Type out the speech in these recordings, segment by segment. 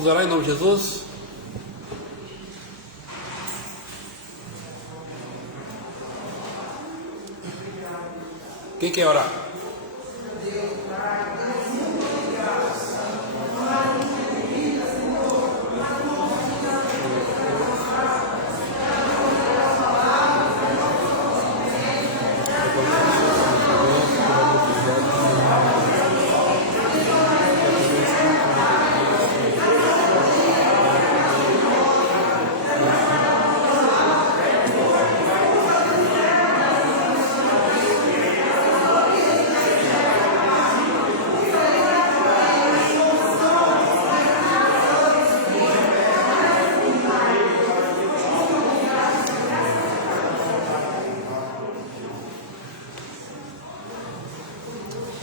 Vamos orar em nome de Jesus? Quem quer orar?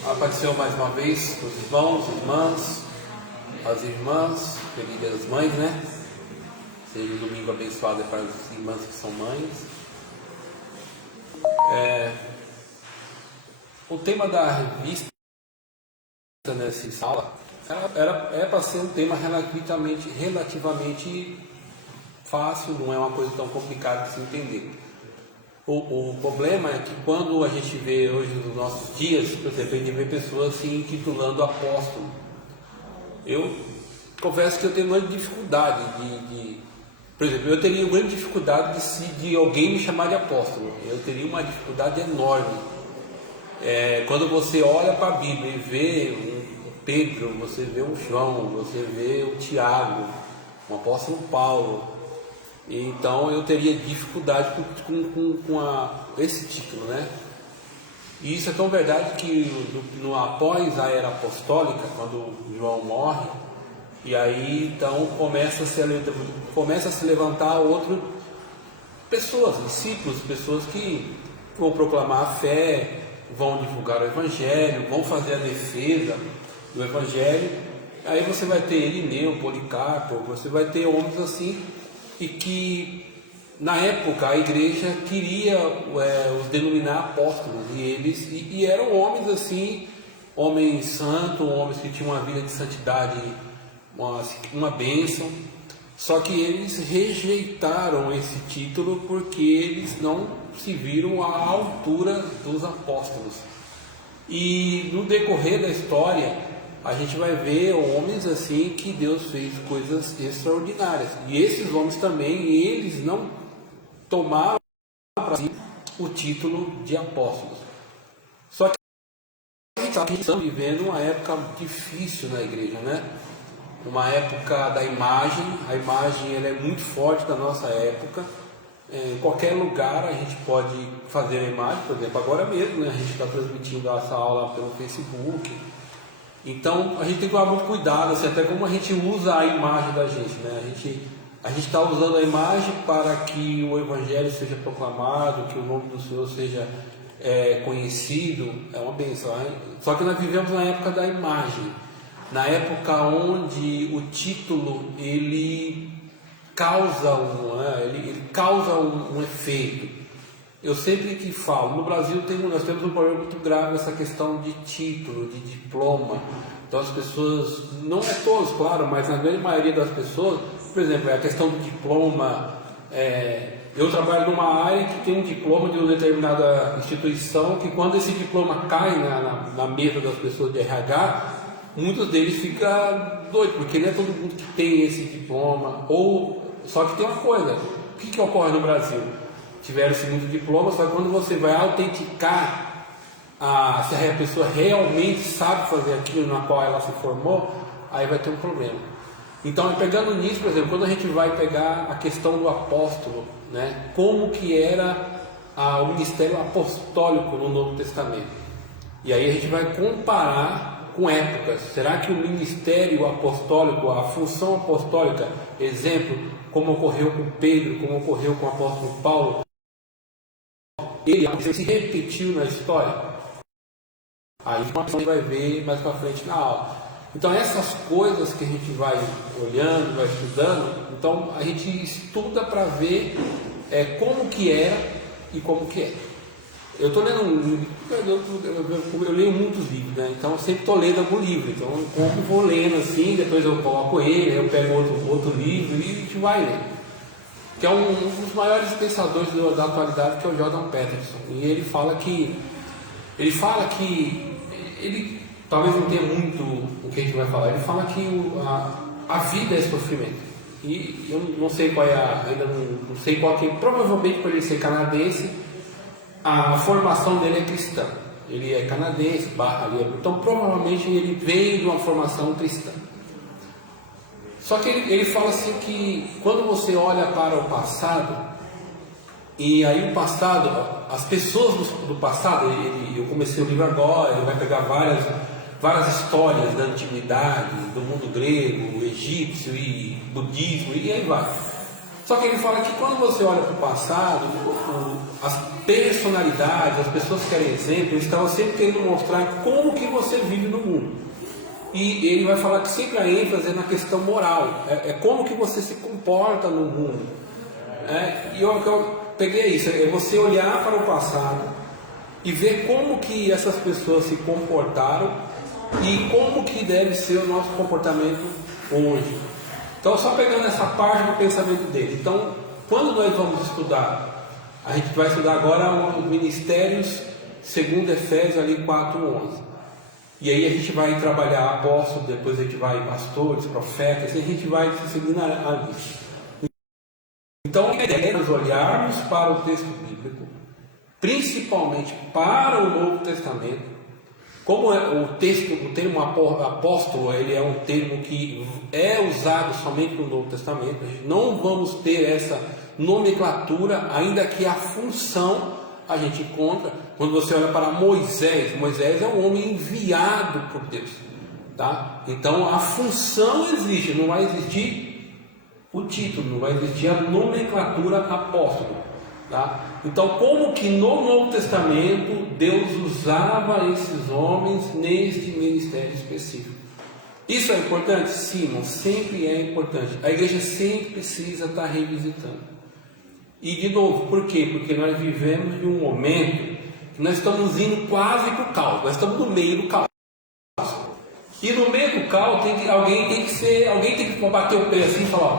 Apareceu mais uma vez os irmãos, irmãs, as irmãs, queridas mães, né? Seja um domingo abençoado para as irmãs que são mães. O tema da revista nessa sala é para ser um tema relativamente fácil, não é uma coisa tão complicada de se entender. O problema é que quando a gente vê hoje nos nossos dias, por exemplo, a gente vê pessoas se intitulando apóstolo. Eu confesso que eu tenho uma grande dificuldade por exemplo, eu teria uma grande dificuldade de alguém me chamar de apóstolo. Eu teria uma dificuldade enorme. Quando você olha para a Bíblia e vê o Pedro, você vê o João, você vê o Tiago, o apóstolo Paulo. Então eu teria dificuldade com esse título, né? E isso é tão verdade que após a era apostólica, quando João morre, e aí então começa a se levantar outras pessoas, discípulos, pessoas que vão proclamar a fé, vão divulgar o Evangelho, vão fazer a defesa do Evangelho. Aí você vai ter Irineu, Policarpo, você vai ter homens assim, e que na época a igreja queria os denominar apóstolos, e eram homens assim, homens santos, homens que tinham uma vida de santidade, uma bênção. Só que eles rejeitaram esse título porque eles não se viram à altura dos apóstolos. E no decorrer da história a gente vai ver homens assim que Deus fez coisas extraordinárias. E esses homens também, eles não tomaram para si o título de apóstolos. Só que a gente sabe que estamos vivendo uma época difícil na igreja, né? Uma época da imagem. A imagem ela é muito forte na nossa época. Em qualquer lugar a gente pode fazer a imagem. Por exemplo, agora mesmo, né? A gente está transmitindo essa aula pelo Facebook. Então a gente tem que tomar muito cuidado, assim, até como a gente usa a imagem da gente, né? A gente está usando a imagem para que o Evangelho seja proclamado, que o nome do Senhor seja conhecido, é uma bênção, né? Só que nós vivemos na época da imagem, na época onde o título ele causa um efeito. Eu sempre que falo, no Brasil nós temos um problema muito grave essa questão de título, de diploma. Então as pessoas, não é todos, claro, mas na grande maioria das pessoas, por exemplo, a questão do diploma. Eu trabalho numa área que tem um diploma de uma determinada instituição, que quando esse diploma cai na mesa das pessoas de RH, muitos deles ficam doidos, porque não é todo mundo que tem esse diploma. Só que tem uma coisa, o que ocorre no Brasil? Tiveram esse muito diploma, só que quando você vai autenticar se a pessoa realmente sabe fazer aquilo na qual ela se formou, aí vai ter um problema. Então, pegando nisso, por exemplo, quando a gente vai pegar a questão do apóstolo, né, como que era o ministério apostólico no Novo Testamento, e aí a gente vai comparar com épocas. Será que o ministério apostólico, a função apostólica, exemplo, como ocorreu com Pedro, como ocorreu com o apóstolo Paulo, ele se repetiu na história? Aí a gente vai ver mais para frente na aula. Então essas coisas que a gente vai olhando, vai estudando, então a gente estuda para ver como que era e como que é. Eu estou lendo eu leio muitos livros, né? Então eu sempre estou lendo algum livro. Então eu vou lendo assim, depois eu coloco ele, eu pego outro livro e a gente vai lendo. Que é um dos maiores pensadores da atualidade, que é o Jordan Peterson. E ele fala que ele talvez não tenha muito o que a gente vai falar. Ele fala que a vida é sofrimento. E eu não sei qual é ainda não sei qual que é, provavelmente por ele ser canadense, a formação dele é cristã. Ele é canadense, então provavelmente ele veio de uma formação cristã. Só que ele fala assim que quando você olha para o passado, e aí o passado, as pessoas do passado, eu comecei o livro agora, ele vai pegar várias histórias da antiguidade, do mundo grego, egípcio e budismo, e aí vai. Só que ele fala que quando você olha para o passado, as personalidades, as pessoas que querem exemplo, eles estavam sempre querendo mostrar como que você vive no mundo. E ele vai falar que sempre a ênfase é na questão moral, é como que você se comporta no mundo. E eu peguei isso, é você olhar para o passado e ver como que essas pessoas se comportaram e como que deve ser o nosso comportamento hoje. Então, só pegando essa parte do pensamento dele. Então, quando nós vamos estudar, a gente vai estudar agora os ministérios segundo Efésios ali 4:11. E aí a gente vai trabalhar apóstolos, depois a gente vai pastores, profetas, e a gente vai seguindo a lista. Então, a ideia é nós olharmos para o texto bíblico, principalmente para o Novo Testamento. Como o termo apóstolo, ele é um termo que é usado somente no Novo Testamento, não vamos ter essa nomenclatura, ainda que a função a gente encontra. Quando você olha para Moisés é um homem enviado por Deus, tá? Então a função existe, não vai existir o título, não vai existir a nomenclatura apóstolo. Tá? Então, como que no Novo Testamento Deus usava esses homens neste ministério específico? Isso é importante? Sim, irmão, sempre é importante. A igreja sempre precisa estar revisitando. E de novo, por quê? Porque nós vivemos em um momento que nós estamos indo quase para o caos, nós estamos no meio do caos. E no meio do caos alguém tem que bater o pé assim e falar: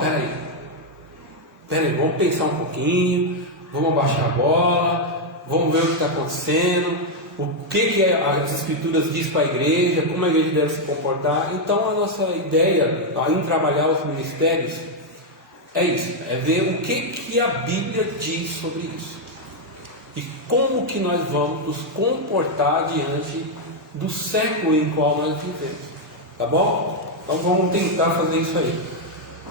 peraí, vamos pensar um pouquinho. Vamos abaixar a bola, vamos ver o que está acontecendo, o que as Escrituras diz para a igreja, como a igreja deve se comportar. Então a nossa ideia em trabalhar os ministérios é isso, é ver o que a Bíblia diz sobre isso. E como que nós vamos nos comportar diante do século em qual nós vivemos. Tá bom? Então vamos tentar fazer isso aí.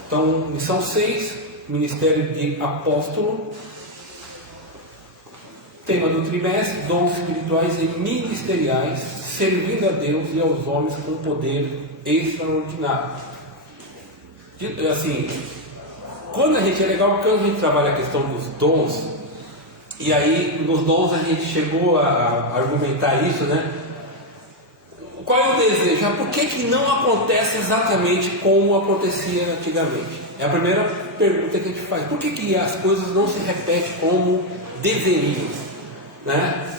Então, missão 6, Ministério de Apóstolo. Tema do trimestre: dons espirituais e ministeriais, servindo a Deus e aos homens com poder extraordinário. Assim, quando a gente é legal, porque a gente trabalha a questão dos dons, e aí nos dons a gente chegou a argumentar isso, né? Qual é o desejo? Por que não acontece exatamente como acontecia antigamente? É a primeira pergunta que a gente faz. Por que as coisas não se repetem como deveriam? Né?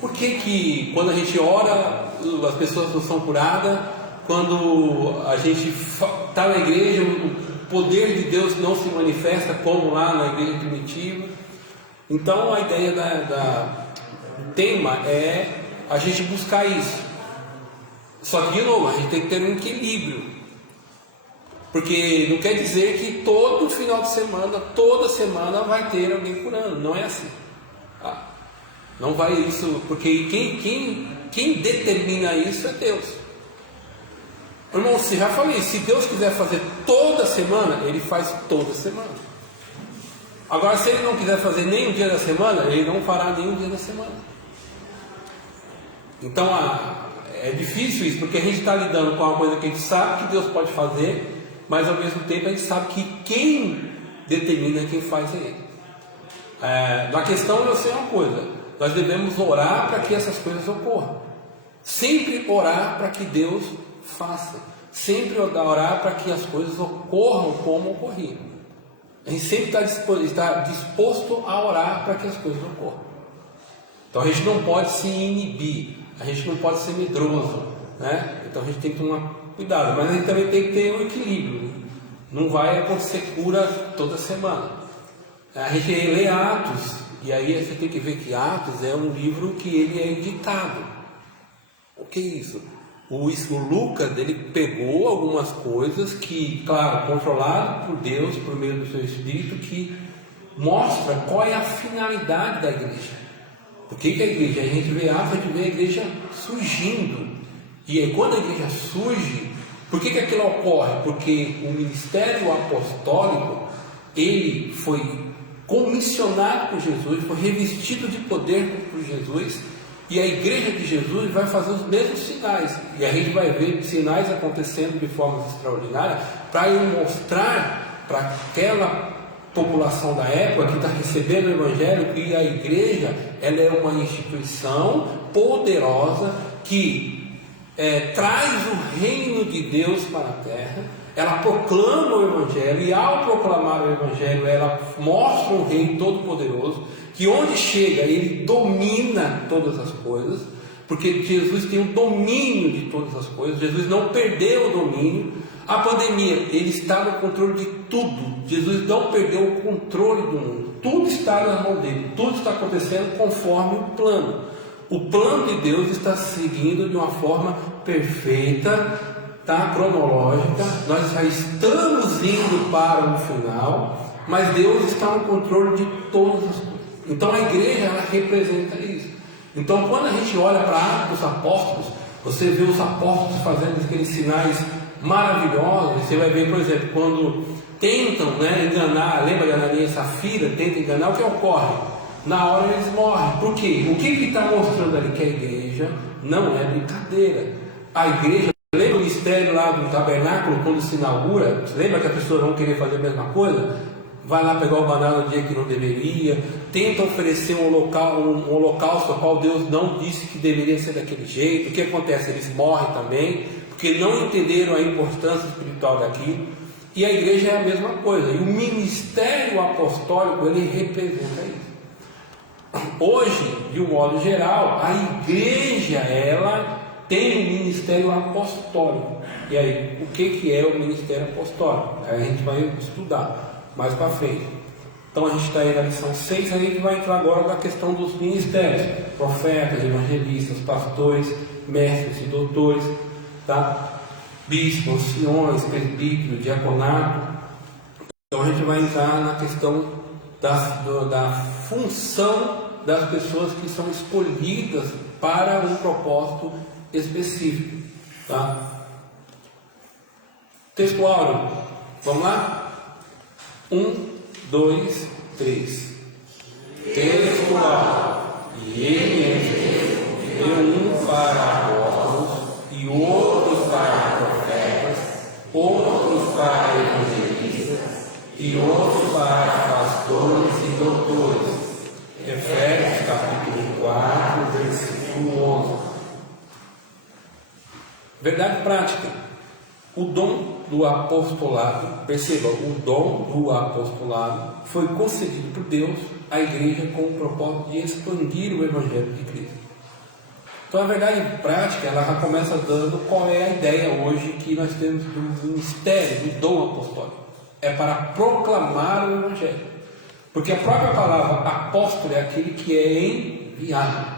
Por que quando a gente ora as pessoas não são curadas? Quando a gente está na igreja, o poder de Deus não se manifesta como lá na igreja primitiva? Então a ideia do tema é a gente buscar isso. Só que de novo, a gente tem que ter um equilíbrio, porque não quer dizer que todo final de semana, toda semana vai ter alguém curando. Não é assim. Não vai isso, porque quem determina isso é Deus. Irmão, você já falei, se Deus quiser fazer toda semana, Ele faz toda semana. Agora, se Ele não quiser fazer nem um dia da semana, Ele não fará nem um dia da semana. Então é difícil isso, porque a gente está lidando com uma coisa que a gente sabe que Deus pode fazer, mas ao mesmo tempo a gente sabe que quem determina, quem faz é Ele. Na questão eu sei uma coisa: nós devemos orar para que essas coisas ocorram. Sempre orar para que Deus faça. Sempre orar para que as coisas ocorram como ocorriam. A gente sempre está disposto a orar para que as coisas ocorram. Então a gente não pode se inibir, a gente não pode ser medroso, né? Então a gente tem que tomar cuidado, mas a gente também tem que ter um equilíbrio. Não vai acontecer cura toda semana. A gente lê Atos, e aí você tem que ver que Atos é um livro que ele é editado. O que é isso? O Lucas, ele pegou algumas coisas que, claro, controlado por Deus, por meio do seu Espírito, que mostra qual é a finalidade da igreja. Por que a igreja? A gente vê Atos, a gente vê a igreja surgindo. E aí, quando a igreja surge, por que aquilo ocorre? Porque o ministério apostólico, ele foi comissionado por Jesus, foi revestido de poder por Jesus, e a igreja de Jesus vai fazer os mesmos sinais, e a gente vai ver sinais acontecendo de forma extraordinária, para mostrar para aquela população da época que está recebendo o Evangelho que a igreja, ela é uma instituição poderosa que traz o reino de Deus para a terra. Ela proclama o Evangelho, e ao proclamar o Evangelho, ela mostra um rei todo-poderoso, que onde chega, ele domina todas as coisas, porque Jesus tem o domínio de todas as coisas. Jesus não perdeu o domínio. A pandemia, ele está no controle de tudo. Jesus não perdeu o controle do mundo. Tudo está na mão dele, tudo está acontecendo conforme o plano. O plano de Deus está seguindo de uma forma perfeita, tá? Cronológica. Nós já estamos indo para o final, mas Deus está no controle de todas as coisas. Então a igreja, ela representa isso. Então quando a gente olha para Atos dos Apóstolos, você vê os apóstolos fazendo aqueles sinais maravilhosos. Você vai ver, por exemplo, quando tentam, enganar, lembra de Ananias e Safira, tentam enganar, o que ocorre? Na hora eles morrem. Por quê? O que está mostrando ali? Que a igreja não é brincadeira. A igreja, lembra o mistério lá do tabernáculo, quando se inaugura? Lembra que as pessoas vão querer fazer a mesma coisa? Vai lá pegar o banana no dia que não deveria, tenta oferecer um holocausto ao qual Deus não disse que deveria ser daquele jeito. O que acontece? Eles morrem também, porque não entenderam a importância espiritual daquilo. E a igreja é a mesma coisa, e o ministério apostólico, ele representa isso. Hoje, de um modo geral, a igreja, ela tem um ministério apostólico. E aí, o que é o ministério apostólico? Aí a gente vai estudar mais para frente. Então a gente está aí na lição 6, a gente vai entrar agora na questão dos ministérios: profetas, evangelistas, pastores, mestres e doutores, tá? Bispos, anciões, presbítero, diaconato. Então a gente vai entrar na questão da função das pessoas que são escolhidas para um propósito específico, tá? Textuário, vamos lá? 1, 2, 3. Textual. E ele deu um para apóstolos, e outros para profetas, outros para evangelistas, e outros para pastores e doutores. Efésios capítulo 4, versículo 11. Verdade prática. O dom do apostolado, perceba, o dom do apostolado foi concedido por Deus à igreja com o propósito de expandir o Evangelho de Cristo. Então a verdade prática, ela já começa dando qual é a ideia hoje que nós temos do ministério, do dom apostólico. É para proclamar o Evangelho. Porque a própria palavra apóstolo é aquele que é enviado.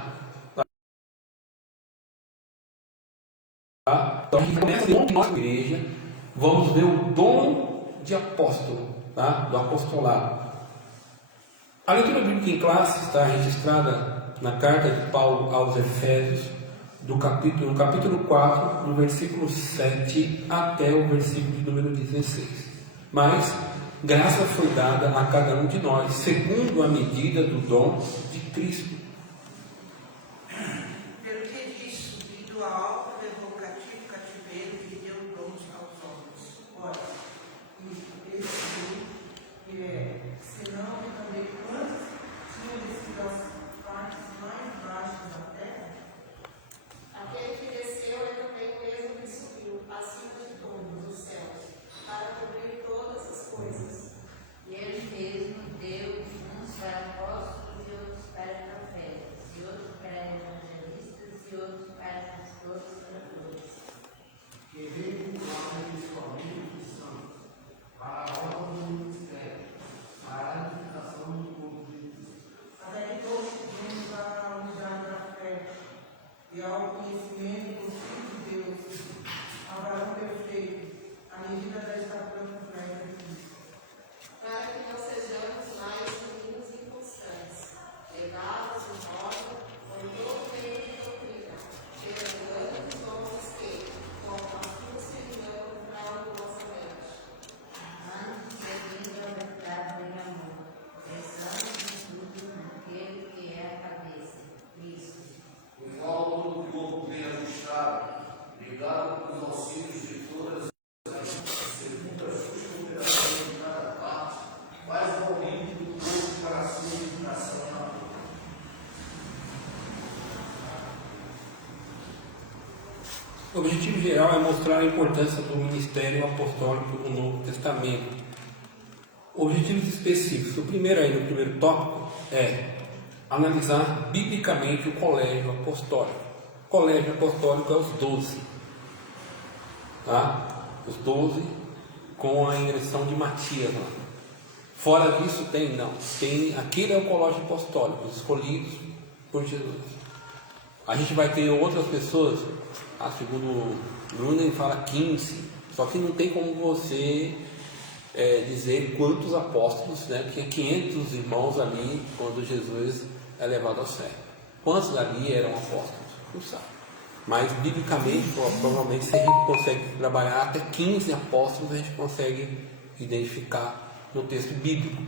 Tá? Então a gente começa com a nossa igreja, vamos ver o dom de apóstolo, tá? Do apostolado. A leitura bíblica em classe está registrada na carta de Paulo aos Efésios, no capítulo 4, no versículo 7 até o versículo de número 16. Mas graça foi dada a cada um de nós, segundo a medida do dom de Cristo. Pelo que diz, subindo a alma, levou cativo o cativeiro e deu dons aos homens. Ora, e esse senão eu também quantos tinham descido às partes mais baixas da terra? Aquele que desceu é também o mesmo que subiu acima de todos os céus, para cobrir todas as coisas. E ele mesmo deu uns para apóstolos e outros para profetas, e outros e ao conhecimento do Filho de Deus, ao varão perfeito, à medida da estatura completa de Cristo. Para que não sejamos mais meninos inconstantes, levados em roda, com todo meio de doutrina, enganando os homens que, com astúcia e engano, fraudam nossa mente. Antes, seguindo a verdade em amor, pensando em tudo naquele que é a cabeça, Cristo. O qual todo o corpo bem ajustado, ligado com os auxílios de todas as segundo a justa operação de cada parte, faz o aumento do corpo para a sua edificação na boca. O objetivo geral é mostrar a importância do ministério apostólico no Novo Testamento. Objetivos específicos. O primeiro aí, no primeiro tópico, é analisar biblicamente o colégio apostólico. O colégio apostólico é os 12. Tá? Os 12 com a ingressão de Matias lá. Fora disso tem, não. Tem, aquele é o colégio apostólico, os escolhidos por Jesus. A gente vai ter outras pessoas, segundo o Bruno ele fala 15, só que não tem como você dizer quantos apóstolos, né? Porque 500 irmãos ali quando Jesus é levado ao céu. Quantos ali eram apóstolos? Não sabe. Mas biblicamente, provavelmente, se a gente consegue trabalhar até 15 apóstolos, a gente consegue identificar no texto bíblico.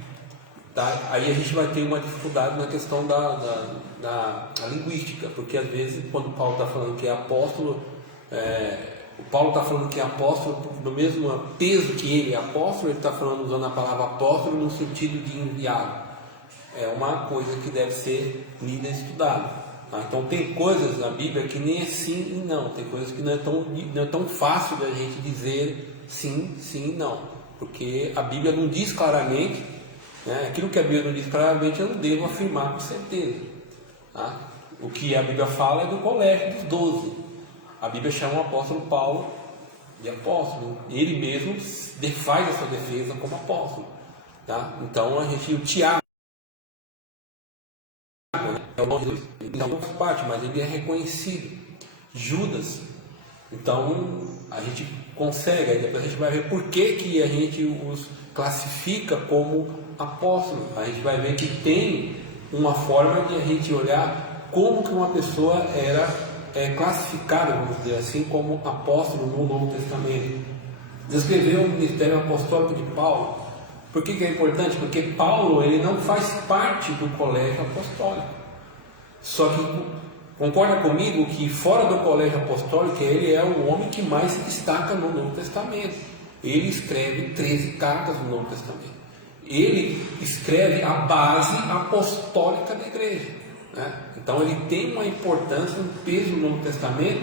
Tá? Aí a gente vai ter uma dificuldade na questão da linguística, porque às vezes quando Paulo está falando que é apóstolo, o Paulo está falando que é apóstolo do mesmo peso que ele é apóstolo, ele está falando usando a palavra apóstolo no sentido de enviado. É uma coisa que deve ser lida e estudada. Tá? Então tem coisas na Bíblia que nem é sim e não, tem coisas que não é tão fácil da gente dizer sim, sim e não, porque a Bíblia não diz claramente. Aquilo que a Bíblia não diz claramente eu não devo afirmar com certeza. Tá? O que a Bíblia fala é do colégio dos 12. A Bíblia chama o apóstolo Paulo de apóstolo. Ele mesmo faz essa defesa como apóstolo. Tá? Então o Tiago, né, é o nome de Jesus, não faz parte, mas ele é reconhecido. Judas. Então a gente consegue, aí depois a gente vai ver por que a gente os classifica como apóstolo. A gente vai ver que tem uma forma de a gente olhar como que uma pessoa era classificada, vamos dizer assim, como apóstolo no Novo Testamento. Descreveu o ministério apostólico de Paulo. Por que é importante? Porque Paulo ele não faz parte do colégio apostólico. Só que concorda comigo que fora do colégio apostólico ele é o homem que mais se destaca no Novo Testamento. Ele escreve 13 cartas no Novo Testamento. Ele escreve a base apostólica da igreja. Né? Então ele tem uma importância, um peso no Novo Testamento,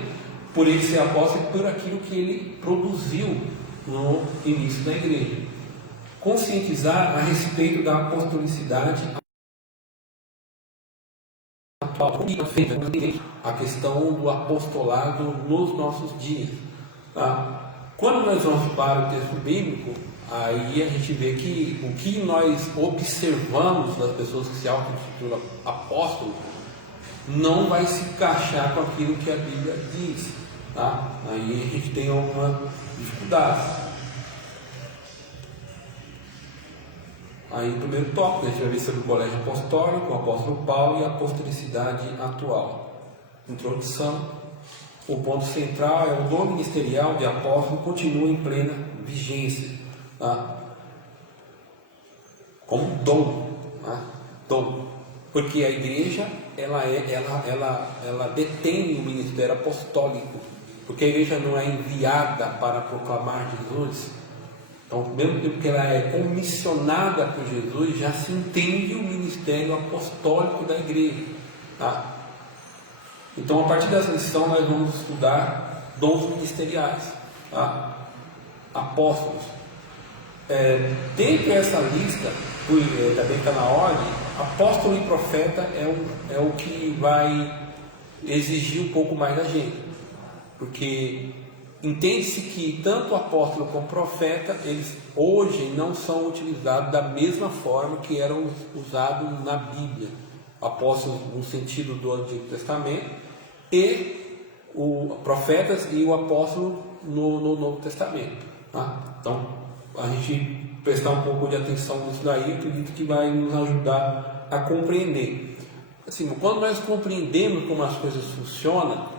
por ele ser apóstolo e por aquilo que ele produziu no início da igreja. Conscientizar a respeito da apostolicidade atual, a questão do apostolado nos nossos dias. Tá? Quando nós vamos para o texto bíblico, aí a gente vê que o que nós observamos das pessoas que se auto-intitulam apóstolo não vai se encaixar com aquilo que a Bíblia diz. Tá? Aí a gente tem alguma dificuldade. Aí o primeiro tópico, a gente vai ver sobre o colégio apostólico, o apóstolo Paulo e a apostolicidade atual. Introdução. O ponto central é o dom ministerial de apóstolo continua em plena vigência. Tá? Como dom. Tá? Dom. Porque a igreja ela detém o ministério apostólico. Porque a igreja não é enviada para proclamar Jesus. Então, mesmo tempo que ela é comissionada por Jesus, já se entende o ministério apostólico da igreja. Tá? Então, a partir dessa lição, nós vamos estudar dons ministeriais. Tá? Apóstolos. Dentro dessa lista, também está na ordem, apóstolo e profeta é o que vai exigir um pouco mais da gente. Porque entende-se que tanto o apóstolo como o profeta, eles hoje não são utilizados da mesma forma que eram usados na Bíblia. Apóstolos no sentido do Antigo Testamento e o profetas e o apóstolo no Novo Testamento. Tá? Então, a gente prestar um pouco de atenção nisso daí, eu acredito que vai nos ajudar a compreender. Assim, quando nós compreendemos como as coisas funcionam,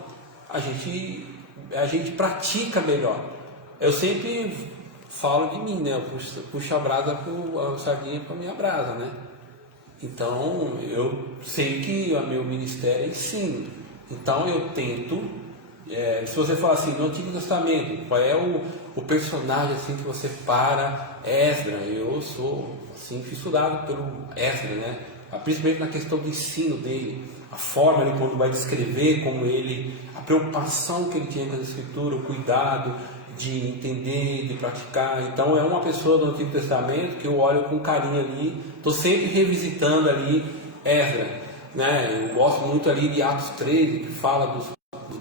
a gente pratica melhor. Eu sempre falo de mim, né? Eu puxo a brasa, a sardinha para a minha brasa, né? Então, eu sei que o meu ministério é ensino. Então, eu tento, se você falar assim, no Antigo Testamento, qual é o personagem assim que você para? Esdras. Eu sou assim, fissurado pelo Esdras, né? Principalmente na questão do ensino dele, a forma ele quando vai descrever como ele, a preocupação que ele tinha com a escritura, o cuidado de entender, de praticar. Então é uma pessoa do Antigo Testamento que eu olho com carinho ali, estou sempre revisitando ali Esdras, né? Eu gosto muito ali de Atos 13, que fala dos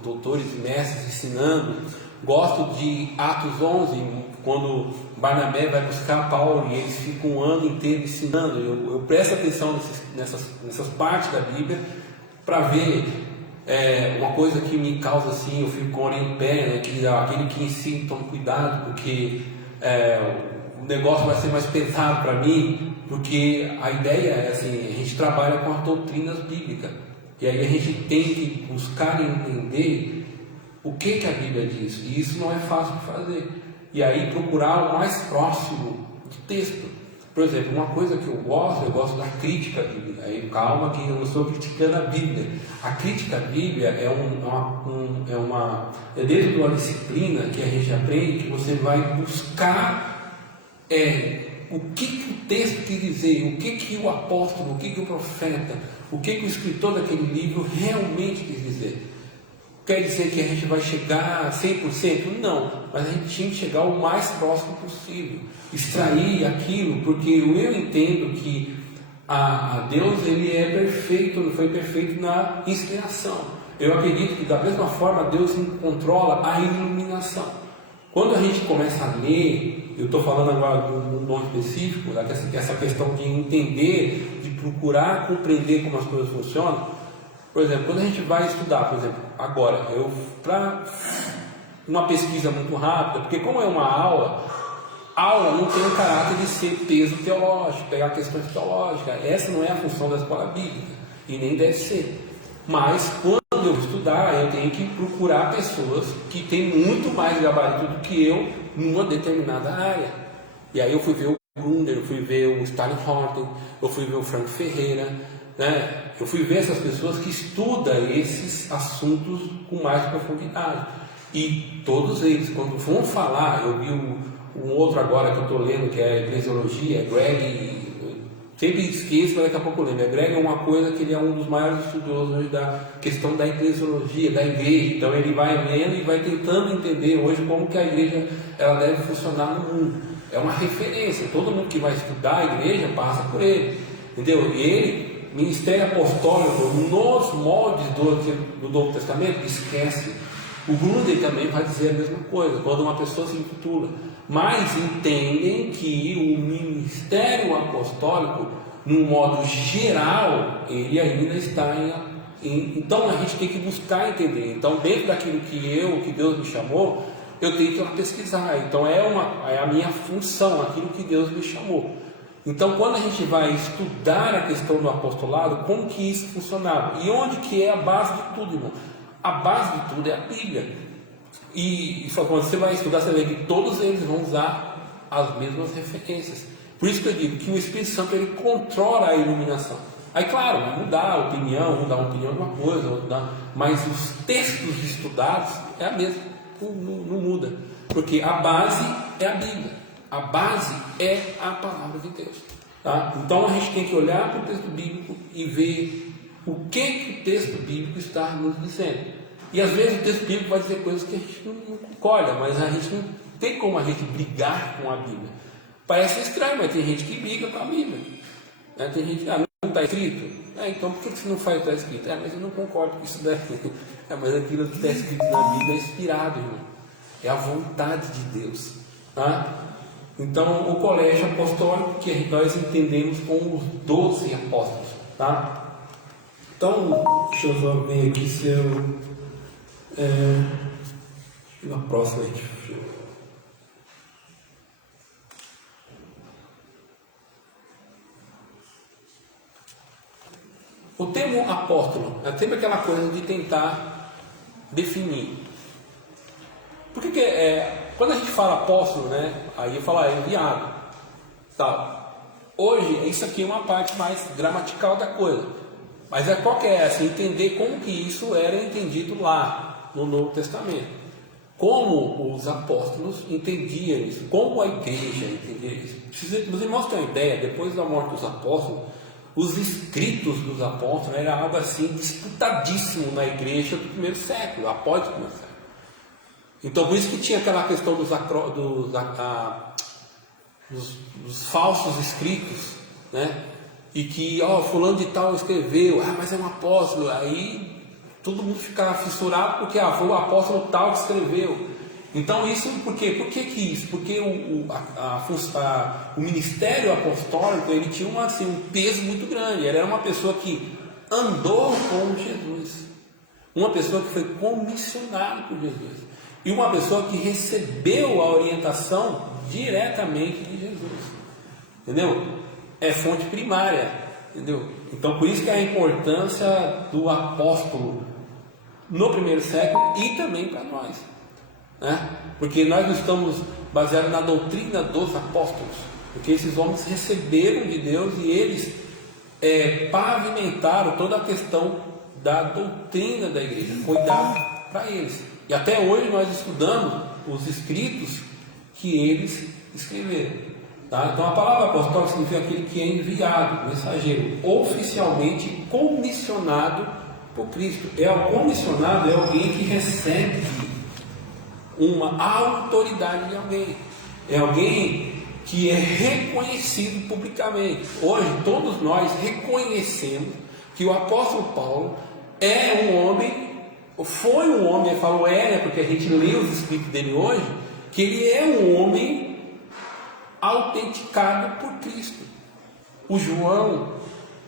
doutores e mestres ensinando. Gosto de Atos 11, quando Barnabé vai buscar Paulo e eles ficam um ano inteiro ensinando. Eu presto atenção nessas partes da Bíblia para ver uma coisa que me causa assim, eu fico com a orelha em pé, né? Aquele que ensina, toma cuidado, porque o negócio vai ser mais pesado para mim, porque a ideia é assim, a gente trabalha com as doutrinas bíblicas, e aí a gente tem que buscar entender o que a Bíblia diz, e isso não é fácil de fazer, e aí procurar o mais próximo de texto. Por exemplo, uma coisa que eu gosto da crítica bíblica. Aí, calma que eu não estou criticando a Bíblia. A crítica à Bíblia é dentro de uma disciplina que a gente aprende, que você vai buscar o que o texto quer dizer, o que o apóstolo, o que o profeta, o que o escritor daquele livro realmente quis dizer. Quer dizer que a gente vai chegar a 100%? Não, mas a gente tinha que chegar o mais próximo possível, extrair aquilo, porque eu entendo que a Deus ele é perfeito, não foi perfeito na inspiração. Eu acredito que da mesma forma Deus controla a iluminação. Quando a gente começa a ler, eu estou falando agora de um nome específico, essa questão de entender, de procurar compreender como as coisas funcionam. Por exemplo, quando a gente vai estudar, por exemplo, agora, para uma pesquisa muito rápida, porque como é uma aula não tem o caráter de ser peso teológico, pegar questões teológicas. Essa não é a função da escola bíblica, e nem deve ser. Mas quando eu estudar, eu tenho que procurar pessoas que têm muito mais gabarito do que eu numa determinada área. E aí eu fui ver o Grunder, eu fui ver o Stalin Horton, eu fui ver o Frank Ferreira, né? Eu fui ver essas pessoas que estudam esses assuntos com mais profundidade. E todos eles, quando vão falar, eu vi um outro agora que eu estou lendo, que é Eclesiologia, Greg, sempre esqueço, mas daqui a pouco eu lembro. Greg é uma coisa que ele é um dos maiores estudiosos hoje da questão da eclesiologia, da igreja. Então ele vai lendo e vai tentando entender hoje como que a igreja ela deve funcionar no mundo. É uma referência, todo mundo que vai estudar a igreja passa por ele, entendeu? E ele, ministério apostólico, nos moldes do Novo Testamento, esquece. O Grunder também vai dizer a mesma coisa, quando uma pessoa se intitula. Mas entendem que o ministério apostólico, no modo geral, ele ainda está então a gente tem que buscar entender. Então, dentro daquilo que Deus me chamou, eu tenho que pesquisar. Então é a minha função, aquilo que Deus me chamou. Então, quando a gente vai estudar a questão do apostolado, como que isso funcionava? E onde que é a base de tudo, irmão? A base de tudo é a Bíblia. E só quando você vai estudar, você vê que todos eles vão usar as mesmas referências. Por isso que eu digo que o Espírito Santo ele controla a iluminação. Aí, claro, vai mudar a opinião, de uma coisa, mas os textos estudados é a mesma, não muda. Porque a base é a Bíblia. A base é a palavra de Deus. Tá? Então a gente tem que olhar para o texto bíblico e ver o que o texto bíblico está nos dizendo. E às vezes o texto bíblico vai dizer coisas que a gente não concorda, mas a gente não tem como a gente brigar com a Bíblia. Parece estranho, mas tem gente que briga com a Bíblia. Tem gente que não está escrito. Então por que você não faz o que está escrito? Mas eu não concordo com isso daí. Mas aquilo que está escrito na Bíblia é inspirado, irmão. É a vontade de Deus. Tá? Então, o colégio apostólico que nós entendemos como os 12 apóstolos, tá? Então, deixa eu só ver aqui se eu Acho que na próxima a gente. O termo apóstolo é sempre aquela coisa de tentar definir. Por que quando a gente fala apóstolo, né? Aí eu falo enviado. Tá. Hoje, isso aqui é uma parte mais gramatical da coisa. Mas qual que é essa? Entender como que isso era entendido lá no Novo Testamento. Como os apóstolos entendiam isso. Como a igreja entendia isso. Os irmãos têm uma ideia, depois da morte dos apóstolos, os escritos dos apóstolos era algo assim disputadíssimo na igreja do primeiro século, após o primeiro século. Então, por isso que tinha aquela questão dos falsos escritos, né? E que, fulano de tal escreveu, mas é um apóstolo, aí todo mundo ficava fissurado porque foi o apóstolo tal que escreveu. Então isso, por quê? Por que isso? Porque o ministério apostólico, ele tinha um peso muito grande. Ele era uma pessoa que andou com Jesus, uma pessoa que foi comissionada por Jesus, e uma pessoa que recebeu a orientação diretamente de Jesus, entendeu? É fonte primária, entendeu? Então por isso que a importância do apóstolo no primeiro século e também para nós, né? Porque nós não estamos baseados na doutrina dos apóstolos, porque esses homens receberam de Deus e eles pavimentaram toda a questão da doutrina da igreja, foi dado para eles. E até hoje nós estudamos os escritos que eles escreveram. Tá? Então a palavra apostólico significa aquele que é enviado, mensageiro, oficialmente comissionado por Cristo. O comissionado é alguém que recebe uma autoridade de alguém, é alguém que é reconhecido publicamente. Hoje todos nós reconhecemos que o apóstolo Paulo é um homem, foi um homem, eu falo porque a gente lê os escritos dele hoje, que ele é um homem autenticado por Cristo. O João,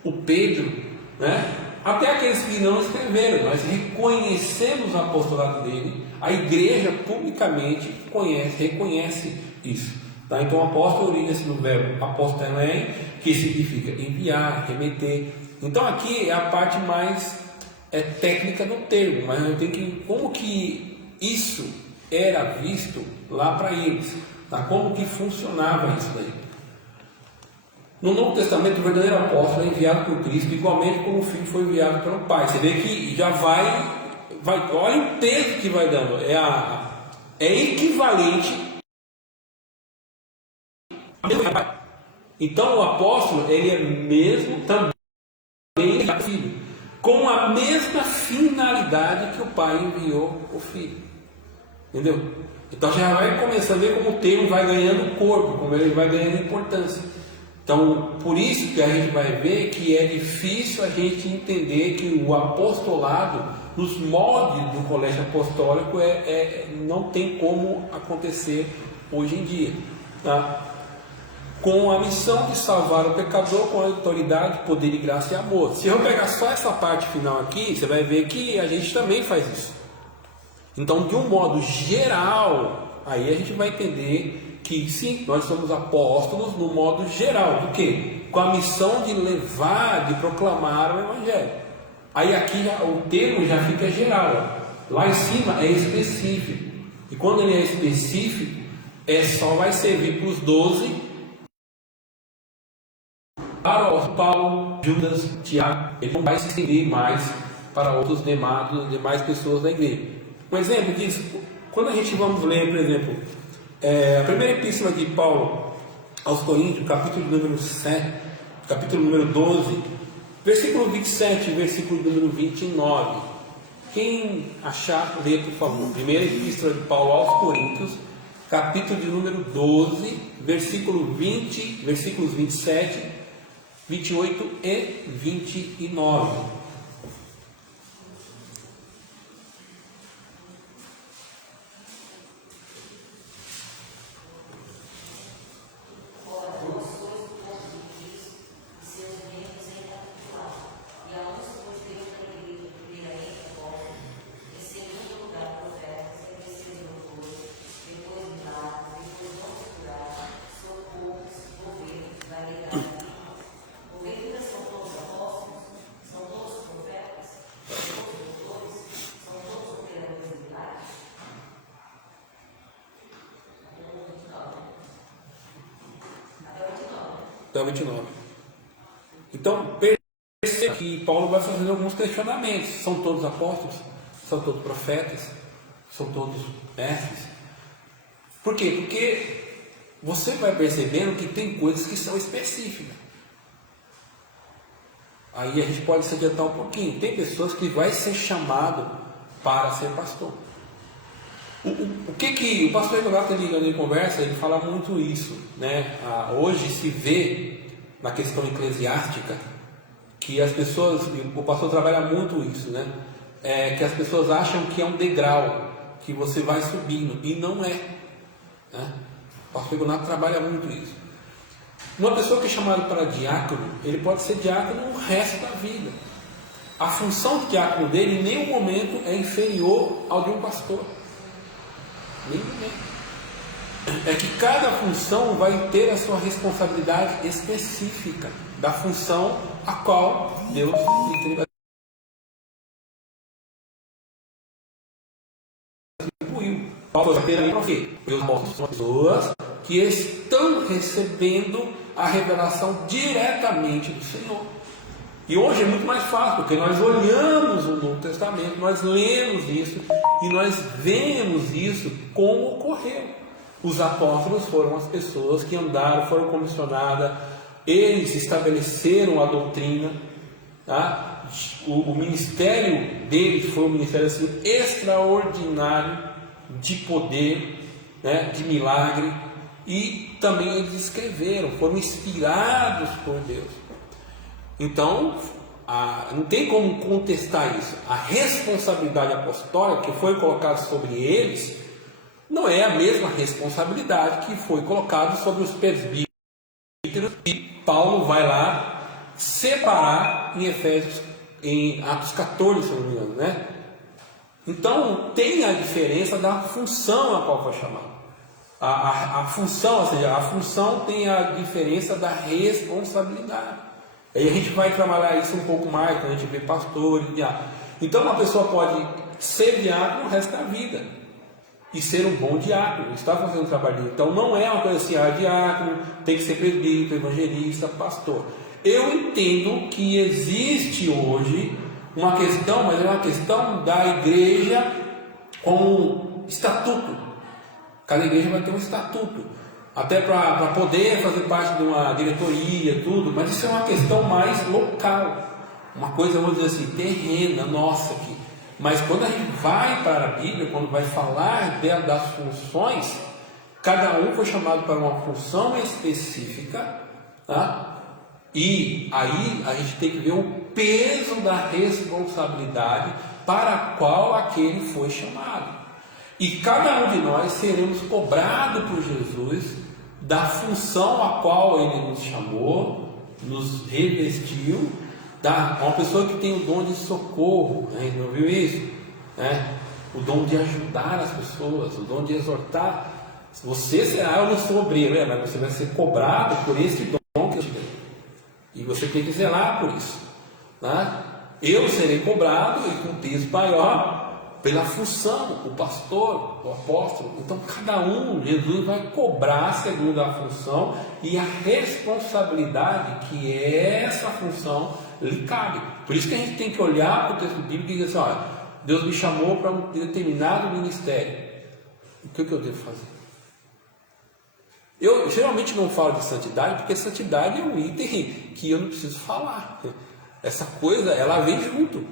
o Pedro, né? Até aqueles que não escreveram, nós reconhecemos o apostolado dele, a igreja publicamente reconhece isso. Tá? Então o apóstolo origina-se no verbo apostolém, que significa enviar, remeter. Então aqui é a parte mais técnica do termo, mas eu tenho que como que isso era visto lá para eles, tá? Como que funcionava isso daí. No Novo Testamento, o verdadeiro apóstolo é enviado por Cristo, igualmente como o Filho foi enviado pelo Pai. Você vê que já vai olha o peso que vai dando, é equivalente. Então o apóstolo, ele é mesmo também filho, com a mesma finalidade que o Pai enviou o Filho. Entendeu? Então já vai começar a ver como o termo vai ganhando corpo, como ele vai ganhando importância. Então, por isso que a gente vai ver que é difícil a gente entender que o apostolado, nos moldes do colégio apostólico, não tem como acontecer hoje em dia. Tá? Com a missão de salvar o pecador com autoridade, poder e graça e amor. Se eu pegar só essa parte final aqui, você vai ver que a gente também faz isso. Então, de um modo geral, aí a gente vai entender que sim, nós somos apóstolos no modo geral. Do quê? Com a missão de levar, de proclamar o Evangelho. Aí aqui o termo já fica geral. Lá em cima é específico. E quando ele é específico, só vai servir para os 12, para o Paulo, Judas, Tiago. Ele não vai se estender mais para outros demais pessoas da igreja. Um exemplo disso, quando a gente vamos ler, por exemplo, a primeira epístola de Paulo aos Coríntios, capítulo número 7, capítulo número 12, versículo 27, versículo número 29. Quem achar, lê, por favor. Primeira epístola de Paulo aos Coríntios, capítulo de número 12, versículo 20, versículos 27, 28 e 29. até o 29. Então, perceba que Paulo vai fazendo alguns questionamentos. São todos apóstolos? São todos profetas? São todos mestres? Por quê? Porque você vai percebendo que tem coisas que são específicas. Aí a gente pode se adiantar um pouquinho. Tem pessoas que vai ser chamado para ser pastor. O que o pastor Renato, ele conversa, ele fala muito isso, né? Hoje se vê na questão eclesiástica que as pessoas, o pastor trabalha muito isso, né? Que as pessoas acham que é um degrau que você vai subindo, e não é, né? O pastor Renato trabalha muito isso. Uma pessoa que é chamada para diácono, ele pode ser diácono o resto da vida. A função de diácono dele em nenhum momento é inferior ao de um pastor. Nenhum momento. É que cada função vai ter a sua responsabilidade específica da função a qual Deus lhe atribuiu. Paulo vai ter para quê? Porque os apóstolos são pessoas que estão recebendo a revelação diretamente do Senhor. E hoje é muito mais fácil, porque nós olhamos o Novo Testamento, nós lemos isso e nós vemos isso como ocorreu. Os apóstolos foram as pessoas que andaram, foram comissionadas, eles estabeleceram a doutrina, tá? O ministério deles foi um ministério assim, extraordinário de poder, né, de milagre, e também eles escreveram, foram inspirados por Deus. Então, não tem como contestar isso. A responsabilidade apostólica que foi colocada sobre eles não é a mesma responsabilidade que foi colocada sobre os presbíteros, que Paulo vai lá separar em Efésios, em Atos 14, se não me engano, né? Então, tem a diferença da função a qual foi chamado. A função, ou seja, a função tem a diferença da responsabilidade. Aí a gente vai trabalhar isso um pouco mais quando a gente vê pastores, diáconos. Então uma pessoa pode ser diácono o resto da vida e ser um bom diácono, está fazendo um trabalho. Então não é uma coisa assim, diácono tem que ser presbítero, evangelista, pastor. Eu entendo que existe hoje uma questão, mas é uma questão da igreja com estatuto. Cada igreja vai ter um estatuto, até para poder fazer parte de uma diretoria, tudo, mas isso é uma questão mais local, uma coisa, vamos dizer assim, terrena, nossa aqui. Mas quando a gente vai para a Bíblia, quando vai falar das funções, cada um foi chamado para uma função específica, tá? E aí a gente tem que ver o peso da responsabilidade para a qual aquele foi chamado. E cada um de nós seremos cobrados por Jesus da função a qual Ele nos chamou, nos revestiu. Uma pessoa que tem o dom de socorro, né? Não viu isso? Né? O dom de ajudar as pessoas, o dom de exortar. Você será, eu não sou obreiro, mas você vai ser cobrado por esse dom que eu te dei. E você tem que zelar por isso. Né? Eu serei cobrado, e com peso maior, pela função, o pastor, o apóstolo. Então cada um, Jesus vai cobrar segundo a função e a responsabilidade que essa função lhe cabe. Por isso que a gente tem que olhar para o texto bíblico e dizer assim, olha, Deus me chamou para um determinado ministério, o que eu devo fazer? Eu geralmente não falo de santidade, porque santidade é um item que eu não preciso falar. Essa coisa, ela vem junto,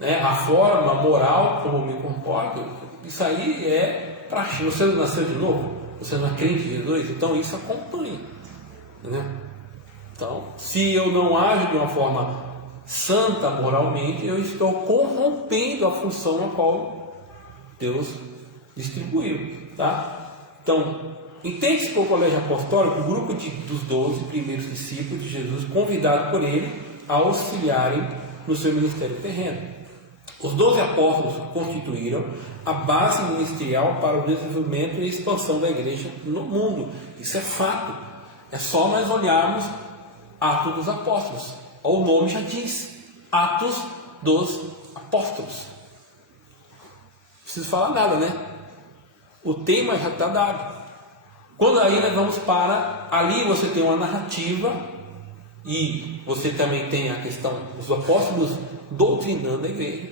né? A forma, a moral, como eu me comporto, isso aí é prático. Você não nasceu de novo? Você não é crente de Jesus? Então isso acompanha, né? Então, se eu não ajo de uma forma santa moralmente, eu estou corrompendo a função a qual Deus distribuiu, tá? Então, entende-se por colégio apostólico o grupo dos 12 primeiros discípulos de Jesus, convidados por ele a auxiliarem no seu ministério terreno. Os 12 apóstolos constituíram a base ministerial para o desenvolvimento e expansão da igreja no mundo. Isso é fato. É só nós olharmos Atos dos Apóstolos. O nome já diz, Atos dos Apóstolos. Não preciso falar nada, né? O tema já está dado. Quando aí nós vamos para, ali você tem uma narrativa, e você também tem a questão dos apóstolos doutrinando a igreja,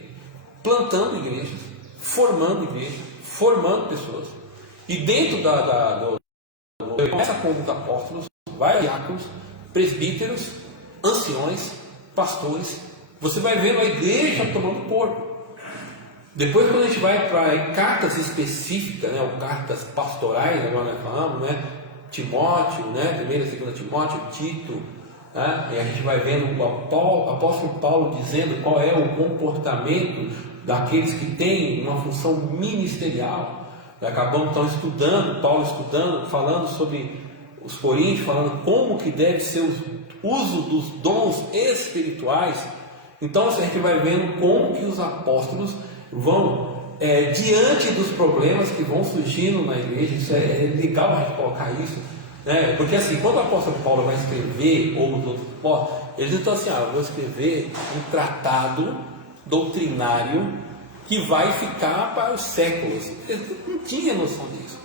plantando igrejas, formando pessoas. E dentro começa com os apóstolos, vai diáconos, presbíteros, anciões, pastores. Você vai vendo a igreja tomando corpo. Depois, quando a gente vai para cartas específicas, né, ou cartas pastorais, agora nós falamos, né, Timóteo, né, 1ª e 2ª Timóteo, Tito, né, e a gente vai vendo o apóstolo Paulo dizendo qual é o comportamento daqueles que têm uma função ministerial. Acabamos então estudando, Paulo estudando, falando sobre os coríntios, falando como que deve ser o uso dos dons espirituais. Então a gente vai vendo como que os apóstolos vão diante dos problemas que vão surgindo na igreja. Isso é legal a gente colocar isso, né? Porque assim, quando o apóstolo Paulo vai escrever, ou os outros apóstolos, eles estão assim, eu vou escrever um tratado doutrinário que vai ficar para os séculos. Eles não tinham noção disso.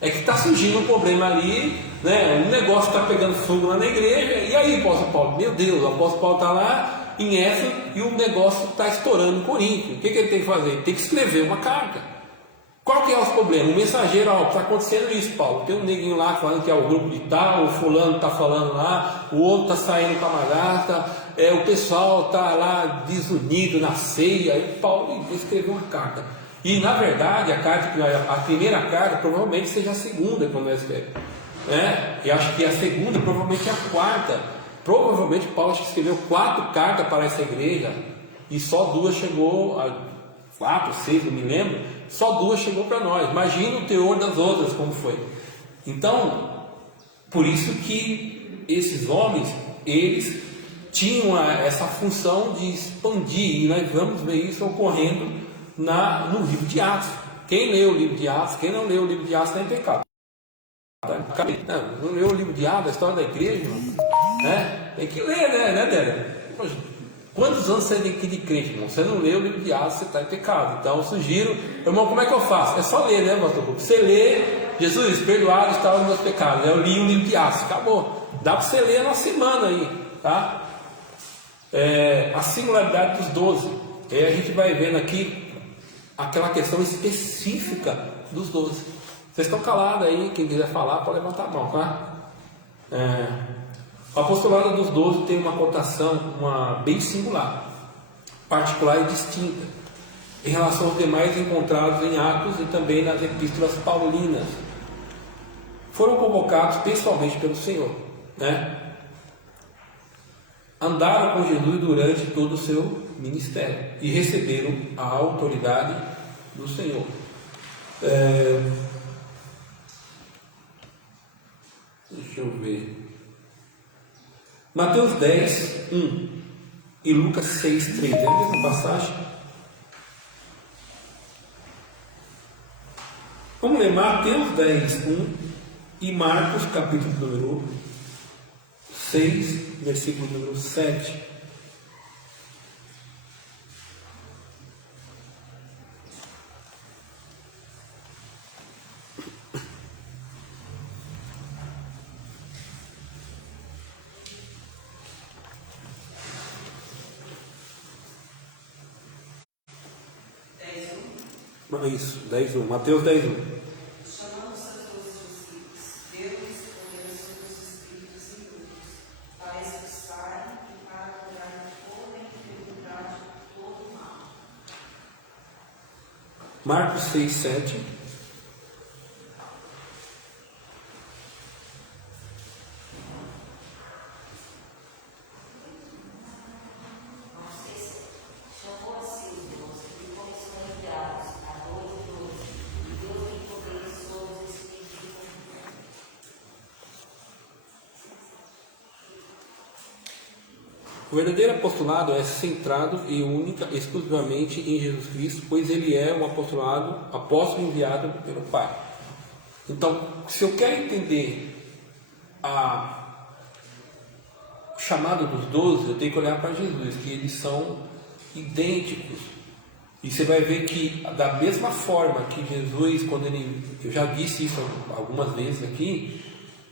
É que está surgindo um problema ali, né? Um negócio está pegando fogo lá na igreja, e aí o apóstolo Paulo, meu Deus, o apóstolo Paulo está lá em Éfeso e o negócio está estourando em Corinto. O que ele tem que fazer? Ele tem que escrever uma carta. Qual que é os problemas? O mensageiro, está acontecendo isso, Paulo. Tem um neguinho lá falando que é o grupo de tal, o fulano está falando lá, o outro está saindo com a madrasta, o pessoal está lá desunido na ceia. Aí Paulo escreveu uma carta. E na verdade a primeira carta provavelmente seja a segunda quando ele escreve, né? E acho que a segunda provavelmente é a quarta. Provavelmente Paulo escreveu 4 cartas para essa igreja e só 2 chegou, 4, 6, não me lembro, só 2 chegou para nós. Imagina o teor das outras como foi. Então, por isso que esses homens, eles tinham essa função de expandir, e nós vamos ver isso ocorrendo no livro de Atos. Quem leu o livro de Atos, quem não leu o livro de Atos está em pecado. Não leu o livro de Atos, a história da igreja, né? Tem que ler, né, Débora? Quantos anos você tem aqui de crente, irmão? Você não lê o livro de Atos, você está em pecado. Então eu sugiro, irmão, como é que eu faço? É só ler, né, pastor? Você lê, Jesus, perdoado estavam os meus pecados. Eu li o livro de Atos, acabou. Dá para você ler na semana aí, tá? A singularidade dos 12. A gente vai vendo aqui aquela questão específica dos 12. Vocês estão calados aí, quem quiser falar pode levantar a mão, tá? O apostolado dos 12 tem uma cotação bem singular, particular e distinta, em relação aos demais encontrados em Atos e também nas epístolas paulinas. Foram convocados pessoalmente pelo Senhor, né? Andaram com Jesus durante todo o seu ministério e receberam a autoridade do Senhor. Deixa eu ver. Mateus 10, 1 e Lucas 6, 3. É a mesma passagem? Vamos ler Mateus 10, 1 e Marcos, capítulo número 6, versículo número 7. Isso, 10:1. Mateus 10:1. Chamando seus 12 discípulos, deu-lhes poder sobre os espíritos impuros, para expulsarem e para curar toda a enfermidade e todo o mal. Marcos 6, 7. Chamou a si os 12 e começou a enviá-los a 12 e deu-lhe poder sobre os espíritos impuros. O verdadeiro apostolado é centrado e única, exclusivamente em Jesus Cristo, pois ele é um apóstolo enviado pelo Pai. Então, se eu quero entender o chamado dos 12, eu tenho que olhar para Jesus, que eles são idênticos E você vai ver que da mesma forma que Jesus, eu já disse isso algumas vezes aqui,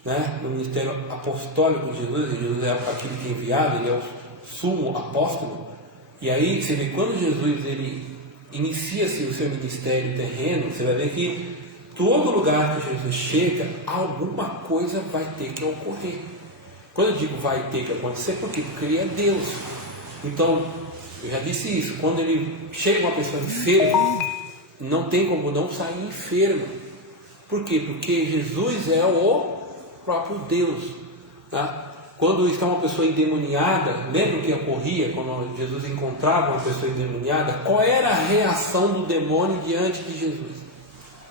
né, no ministério apostólico de Jesus é aquele que é enviado, ele é o sumo apóstolo. E aí você vê quando Jesus ele inicia-se o seu ministério terreno, você vai ver que todo lugar que Jesus chega, alguma coisa vai ter que ocorrer. Quando eu digo vai ter que acontecer, por quê? Porque ele é Deus. Então, eu já disse isso, quando ele chega uma pessoa enferma, não tem como não sair enferma. Por quê? Porque Jesus é o próprio Deus. Tá? Quando está uma pessoa endemoniada, lembra o que ocorria quando Jesus encontrava uma pessoa endemoniada? Qual era a reação do demônio diante de Jesus?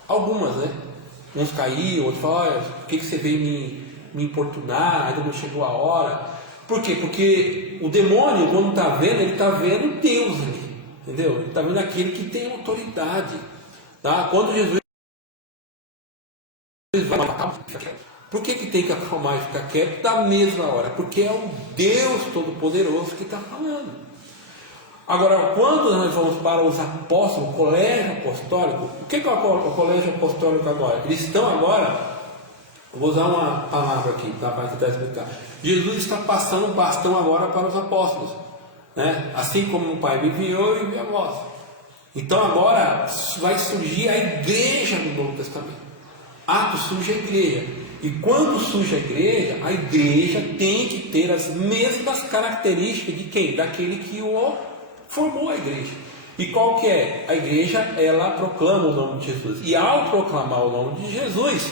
Algumas, né? Uns caíam, outros falavam, olha, por que você veio me importunar, ainda não chegou a hora? Por quê? Porque o demônio, quando está vendo, ele está vendo Deus ali, entendeu? Ele está vendo aquele que tem autoridade. Tá? Quando Jesus vai matar, por que tem que acalmar e ficar quieto da mesma hora? Porque é o Deus Todo-Poderoso que está falando. Agora, quando nós vamos para os apóstolos, o colégio apostólico, o que é o colégio apostólico agora? Eles estão agora, eu vou usar uma palavra aqui, tá, para tentar explicar. Jesus está passando o bastão agora para os apóstolos, né? Assim como o Pai me enviou e enviou a vós. Então agora vai surgir a igreja do Novo Testamento. Atos surge a igreja. E quando surge a igreja tem que ter as mesmas características de quem? Daquele que o formou a igreja. E qual que é? A igreja, ela proclama o nome de Jesus. E ao proclamar o nome de Jesus,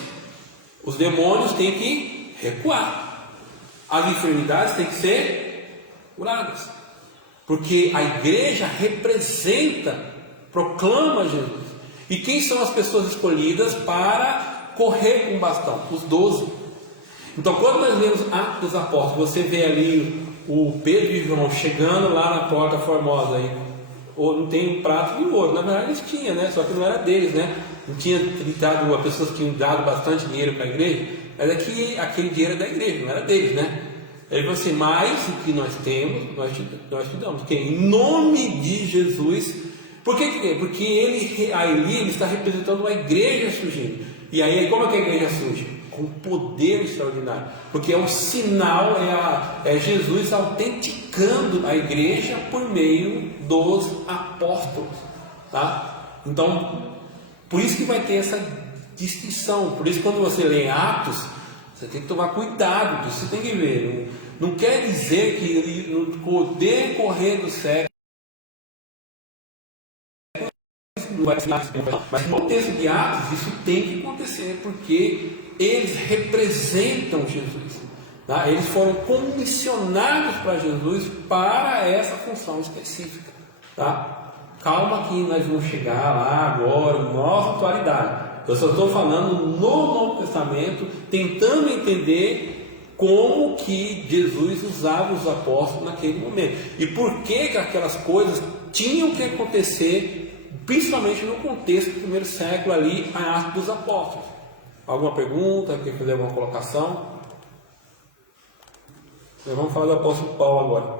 os demônios têm que recuar. As enfermidades têm que ser curadas. Porque a igreja representa, proclama Jesus. E quem são as pessoas escolhidas para correr com o bastão? Os 12. Então, quando nós lemos Atos dos Apóstolos, você vê ali o Pedro e João chegando lá na Porta Formosa, aí, ou não tem um prato de ouro. Na verdade eles tinham, né? Só que não era deles, né? Não tinha dado, as pessoas tinham dado bastante dinheiro para a igreja, mas é que aquele dinheiro é da igreja, não era deles, né? Ele falou assim, mais o que nós temos, nós te damos. Que em nome de Jesus. Por que? Porque ele está representando uma igreja surgindo. E aí, como é que a igreja surge? Com poder extraordinário. Porque é um sinal, é Jesus autenticando a igreja por meio dos apóstolos. Tá? Então, por isso que vai ter essa distinção. Por isso, quando você lê Atos, você tem que tomar cuidado disso. Você tem que ver. Não quer dizer que no decorrer do século, mas no contexto de Atos, isso tem que acontecer, porque eles representam Jesus. Tá? Eles foram comissionados para Jesus para essa função específica. Tá? Calma que nós vamos chegar lá agora, em nossa atualidade. Eu só estou falando no Novo Testamento, tentando entender como que Jesus usava os apóstolos naquele momento. E por que aquelas coisas tinham que acontecer, principalmente no contexto do primeiro século ali, a Atos dos Apóstolos. Alguma pergunta? Quer fazer alguma colocação? Nós vamos falar do apóstolo Paulo agora.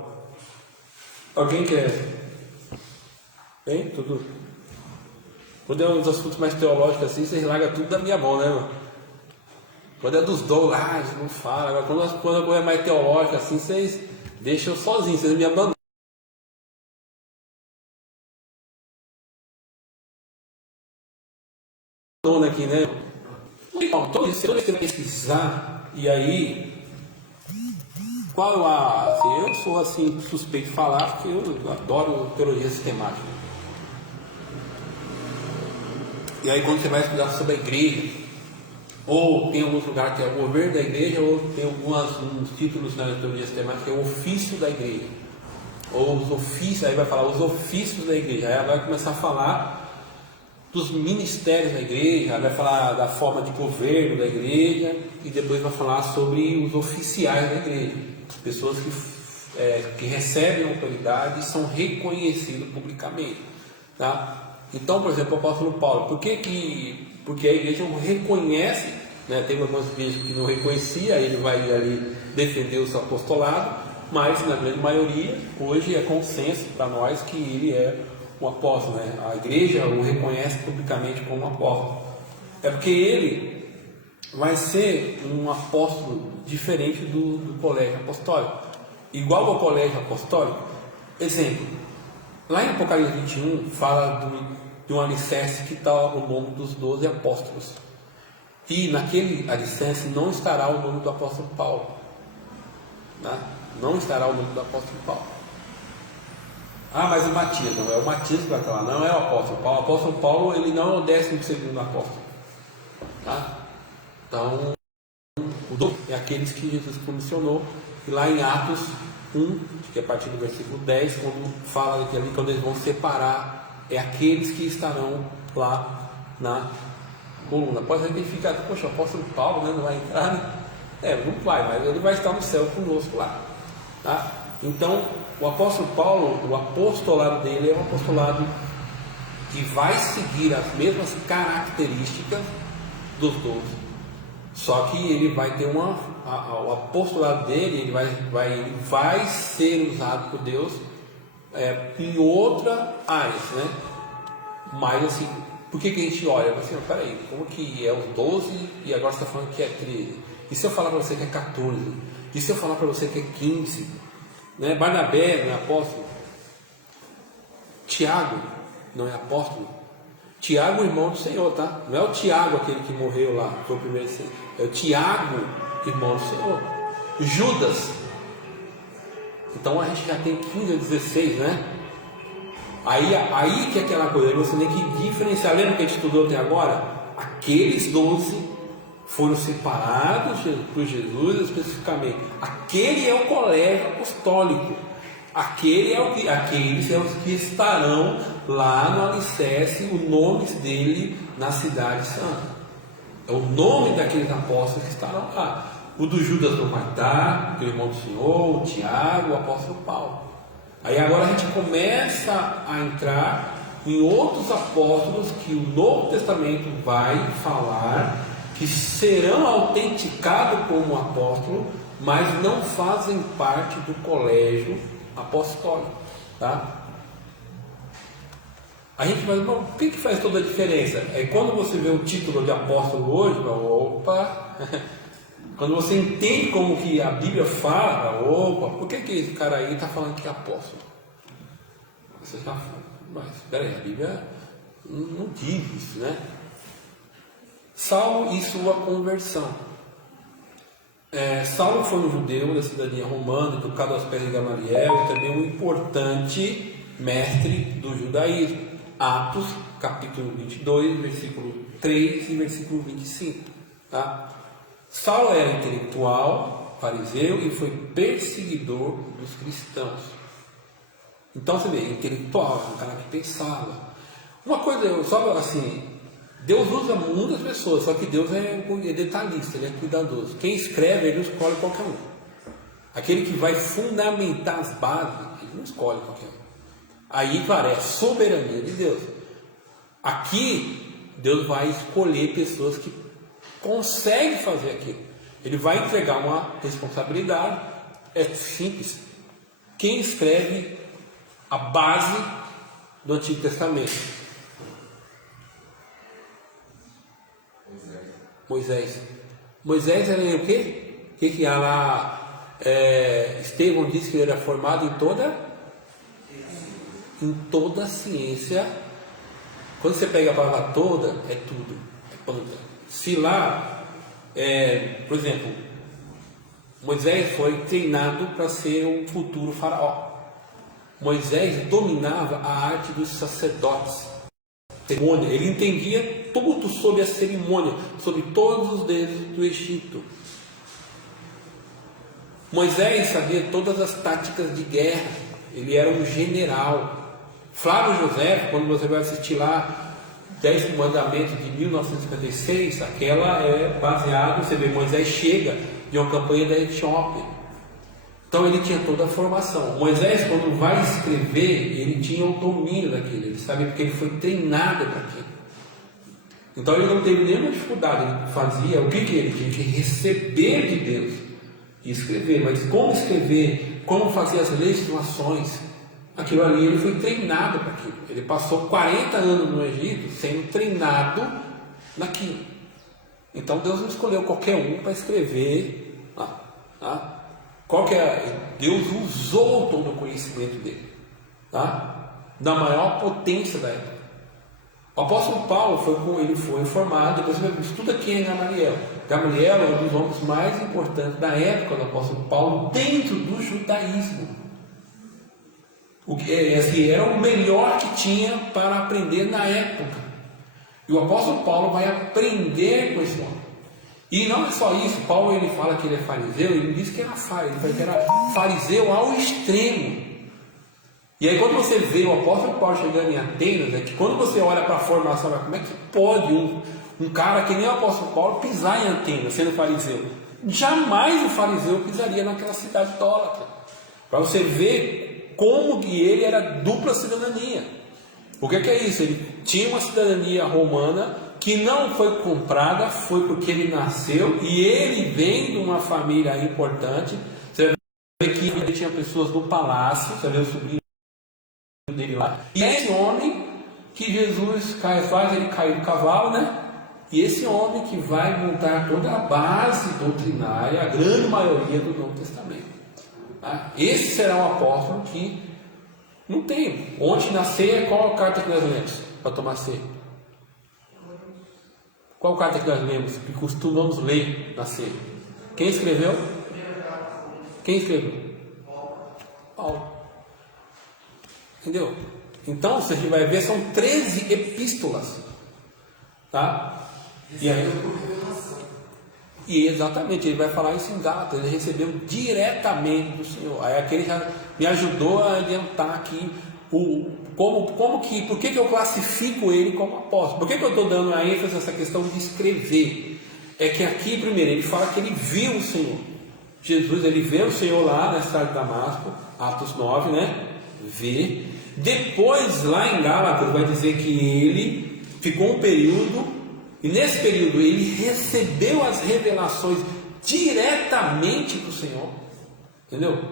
Alguém quer? Bem, tudo. Quando é uns assuntos mais teológicos assim, vocês largam tudo da minha mão, né, mano? Quando é dos dons, a gente não fala. Agora, quando a coisa é mais teológica assim, vocês deixam eu sozinho, vocês me abandonam aqui, né? Então, todo isso você vai pesquisar, e aí, qual eu sou assim, suspeito de falar, porque eu adoro teologia sistemática. E aí, quando você vai estudar sobre a igreja, ou tem alguns lugares que é o governo da igreja, ou tem uns títulos na teologia sistemática que é o ofício da igreja, ou os ofícios, aí vai falar os ofícios da igreja, aí ela vai começar a falar dos ministérios da igreja, ela vai falar da forma de governo da igreja, e depois vai falar sobre os oficiais da igreja, as pessoas que recebem a autoridade e são reconhecidos publicamente. Tá? Então, por exemplo, o apóstolo Paulo, porque a igreja não reconhece, né? Tem algumas igrejas que não reconhecia, ele vai ali defender o seu apostolado, mas na grande maioria, hoje é consenso para nós que ele é o apóstolo, né? A igreja o reconhece publicamente como apóstolo. É porque ele vai ser um apóstolo diferente do colégio apostólico. Igual ao colégio apostólico, exemplo, lá em Apocalipse 21 fala de um alicerce que está o nome dos 12 apóstolos. E naquele alicerce não estará o nome do apóstolo Paulo. Né? Não estará o nome do apóstolo Paulo. Ah, mas o Matias, não é o Matias que vai estar lá, não é o apóstolo Paulo. O apóstolo Paulo, ele não é o 12º apóstolo. Tá? Então, o 12 é aqueles que Jesus comissionou. E lá em Atos 1, que é a partir do versículo 10, quando fala que ali, quando eles vão separar, é aqueles que estarão lá na coluna. Pode ser que ele fica, poxa, o apóstolo Paulo, né, não vai entrar, né? Não vai, mas ele vai estar no céu conosco lá. Tá? Então, o apóstolo Paulo, o apostolado dele é um apostolado que vai seguir as mesmas características dos 12. Só que ele vai ter o apostolado dele, ele vai ser usado por Deus em outras áreas, né? Mas assim, por que a gente olha? Assim, peraí, como que é os 12 e agora você está falando que é 13? E se eu falar para você que é 14? E se eu falar para você que é 15? Né? Barnabé não é apóstolo? Tiago não é apóstolo? Tiago, irmão do Senhor, tá? Não é o Tiago aquele que morreu lá, foi o primeiro ser. É o Tiago, irmão do Senhor. Judas. Então a gente já tem 15 ou 16, né? Aí que é aquela coisa, você tem que diferenciar. Lembra que a gente estudou até agora? Aqueles 12 foram separados por Jesus especificamente. Aquele é o colégio apostólico. Aqueles são os que estarão lá no alicerce, o nome dele na cidade santa. É o nome daqueles apóstolos que estarão lá. O do Judas não vai estar, o irmão do Senhor, o Tiago, o apóstolo Paulo. Aí agora a gente começa a entrar em outros apóstolos que o Novo Testamento vai falar que serão autenticados como apóstolo, mas não fazem parte do colégio apostólico, tá? A gente vai, o que faz toda a diferença? É quando você vê o título de apóstolo hoje, opa, quando você entende como que a Bíblia fala, opa, por que esse cara aí está falando que é apóstolo? Você está falando, mas espera aí, a Bíblia não diz isso, né? Saulo e sua conversão. Saulo foi um judeu da cidadania romana, educado aos pés de Gamaliel, e também um importante mestre do judaísmo. Atos, capítulo 22, versículo 3 e versículo 25. Tá? Saulo era intelectual, fariseu e foi perseguidor dos cristãos. Então você vê, intelectual, um cara que pensava. Uma coisa, só assim, Deus usa muitas pessoas, só que Deus é detalhista, ele é cuidadoso. Quem escreve, ele não escolhe qualquer um. Aquele que vai fundamentar as bases, ele não escolhe qualquer um. Aí, claro, é a soberania de Deus. Aqui, Deus vai escolher pessoas que conseguem fazer aquilo. Ele vai entregar uma responsabilidade. É simples. Quem escreve a base do Antigo Testamento? Moisés era o quê? O que há lá? Estevão disse que ele era formado em toda a ciência. Quando você pega a palavra toda, é tudo, é planta. Se lá, por exemplo, Moisés foi treinado para ser um futuro faraó. Moisés dominava a arte dos sacerdotes, cerimônia. Ele entendia tudo sobre a cerimônia, sobre todos os deuses do Egito. Moisés sabia todas as táticas de guerra. Ele era um general. Flávio José, quando você vai assistir lá 10 Mandamentos de 1956, aquela é baseada, você vê, Moisés chega de uma campanha da Etiópia. Então ele tinha toda a formação. Moisés, quando vai escrever, ele tinha o domínio daquilo, ele sabe, porque ele foi treinado para aquilo. Então ele não teve nenhuma dificuldade, ele fazia o que ele tinha que receber de Deus e escrever. Mas como escrever, como fazer as legislações, Aquilo ali, ele foi treinado para aquilo. Ele passou 40 anos no Egito sendo treinado naquilo. Então Deus não escolheu qualquer um para escrever lá. Tá? Deus usou todo o conhecimento dele, tá? Da maior potência da época. O apóstolo Paulo ele foi formado, depois você estuda quem é Gamaliel. Gamaliel é um dos homens mais importantes da época do apóstolo Paulo dentro do judaísmo. Era o melhor que tinha para aprender na época. E o apóstolo Paulo vai aprender com esse homem. E não é só isso, Paulo ele fala que ele é fariseu, ele diz que era fariseu ao extremo. E aí quando você vê o apóstolo Paulo chegando em Atenas, é que quando você olha para a formação, como é que pode um cara que nem o apóstolo Paulo pisar em Atenas sendo fariseu? Jamais o fariseu pisaria naquela cidade idólatra. Para você ver como que ele era dupla cidadania. O que é isso? Ele tinha uma cidadania romana que não foi comprada, foi porque ele nasceu e ele vem de uma família importante. Você vê que ele tinha pessoas no palácio, você vê o sobrinho dele lá. E é esse homem que Jesus faz ele cair do cavalo, né? E esse homem que vai montar toda a base doutrinária, a grande maioria do Novo Testamento. Tá? Esse será um apóstolo que não tem. Ontem na ceia, qual a carta que nós lemos para tomar ceia? Qual carta que nós lemos, que costumamos ler na ceia? Quem escreveu? Quem escreveu? Paulo. Entendeu? Então, você vai ver, são 13 epístolas. Tá? E aí, exatamente, ele vai falar isso em Gálatas. Ele recebeu diretamente do Senhor. Aí aquele já me ajudou a adiantar aqui por que eu classifico ele como apóstolo? Por que eu estou dando a ênfase nessa questão de escrever? É que aqui, primeiro, ele fala que ele viu o Senhor. Jesus, ele vê o Senhor lá na estrada de Damasco, Atos 9, né? Vê. Depois, lá em Gálatas, vai dizer que ele ficou um período, e nesse período ele recebeu as revelações diretamente do Senhor. Entendeu?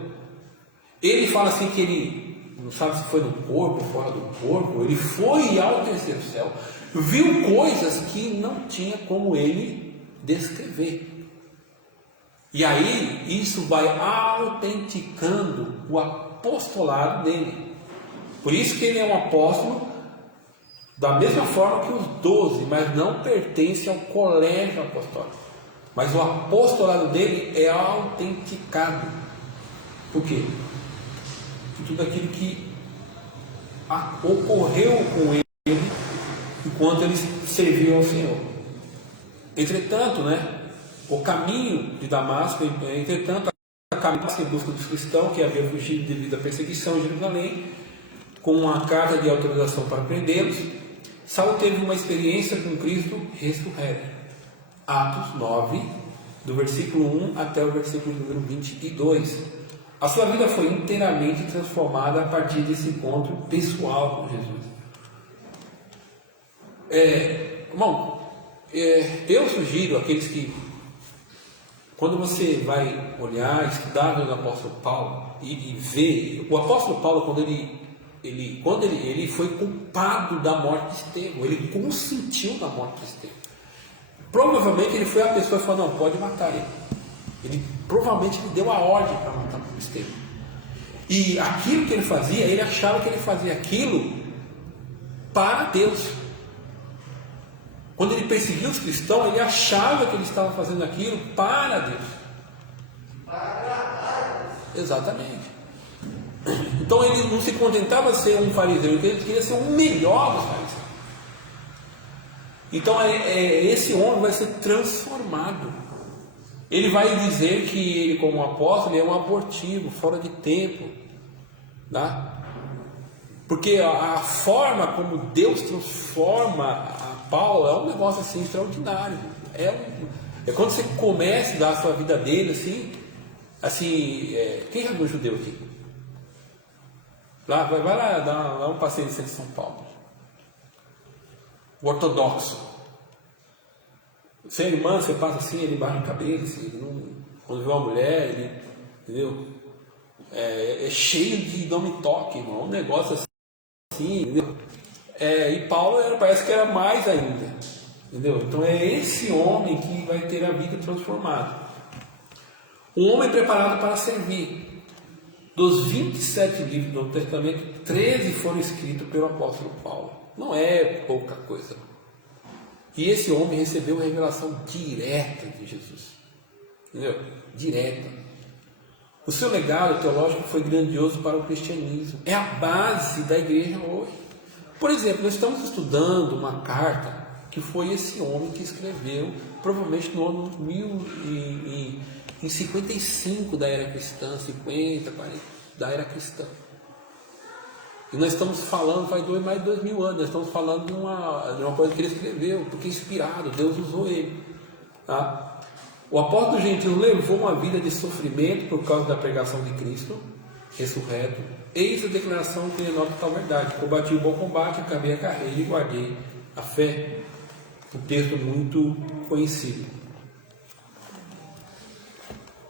Ele fala assim que ele não sabe se foi no corpo ou fora do corpo, ele foi ao terceiro céu, viu coisas que não tinha como ele descrever. E aí isso vai autenticando o apostolado dele. Por isso que ele é um apóstolo da mesma forma que os 12, mas não pertence ao colégio apostólico. Mas o apostolado dele é autenticado. Por quê? Tudo aquilo que ocorreu com ele enquanto ele serviu ao Senhor. Entretanto, né, o caminho de Damasco, entretanto, a caminho em busca dos cristãos que haviam fugido devido à perseguição em Jerusalém, com uma carta de autorização para prendê-los, Saulo teve uma experiência com Cristo ressurreto. Atos 9, do versículo 1 até o versículo número 22. A sua vida foi inteiramente transformada a partir desse encontro pessoal com Jesus. Eu sugiro àqueles que, quando você vai olhar, estudar no apóstolo Paulo e ver, o apóstolo Paulo, quando ele foi culpado da morte de Estevão, ele consentiu na morte de Estevão. Provavelmente ele foi a pessoa que falou: não, pode matar ele. Ele provavelmente deu a ordem para matar Estevão. E aquilo que ele fazia, ele achava que ele fazia aquilo para Deus. Quando ele perseguia os cristãos, ele achava que ele estava fazendo aquilo para Deus. Para agradar Deus. Exatamente. Então ele não se contentava de ser um fariseu, ele queria ser o melhor dos fariseus. Então esse homem vai ser transformado. Ele vai dizer que ele, como apóstolo, é um abortivo, fora de tempo. Tá? Porque a forma como Deus transforma a Paulo é um negócio assim extraordinário. É quando você começa a dar a sua vida dele assim, quem já viu judeu aqui? Vai lá, dá um passeio em São Paulo. O ortodoxo. Você é irmã, você passa assim, ele baixa a cabeça, quando vê uma mulher, ele, entendeu? é cheio de nome-toque, irmão, um negócio assim, entendeu? E Paulo parece que era mais ainda, entendeu? Então é esse homem que vai ter a vida transformada. Um homem preparado para servir. Dos 27 livros do Novo Testamento, 13 foram escritos pelo apóstolo Paulo. Não é pouca coisa. E esse homem recebeu revelação direta de Jesus. Entendeu? Direta. O seu legado teológico foi grandioso para o cristianismo. É a base da igreja hoje. Por exemplo, nós estamos estudando uma carta que foi esse homem que escreveu, provavelmente no ano 55 da era cristã, 50, 40 da era cristã. E nós estamos falando, faz mais de 2000 anos, nós estamos falando de uma coisa que ele escreveu, porque inspirado, Deus usou ele. Tá? O apóstolo gentil levou uma vida de sofrimento por causa da pregação de Cristo, ressurreto. Eis a declaração que denota tal verdade: combati o bom combate, acabei a carreira e guardei a fé. Um texto muito conhecido.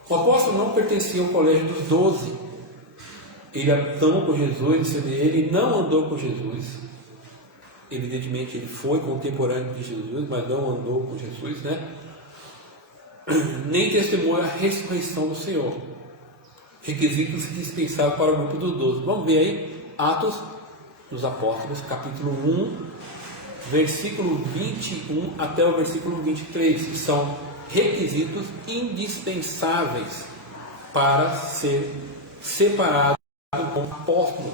O apóstolo não pertencia ao colégio dos 12. Ele andou com Jesus, ele não andou com Jesus. Evidentemente ele foi contemporâneo de Jesus, mas não andou com Jesus, né? Nem testemunha a ressurreição do Senhor. Requisitos dispensáveis para o grupo dos 12. Vamos ver aí, Atos dos Apóstolos, capítulo 1, versículo 21 até o versículo 23, que são requisitos indispensáveis para ser separado como apóstolo.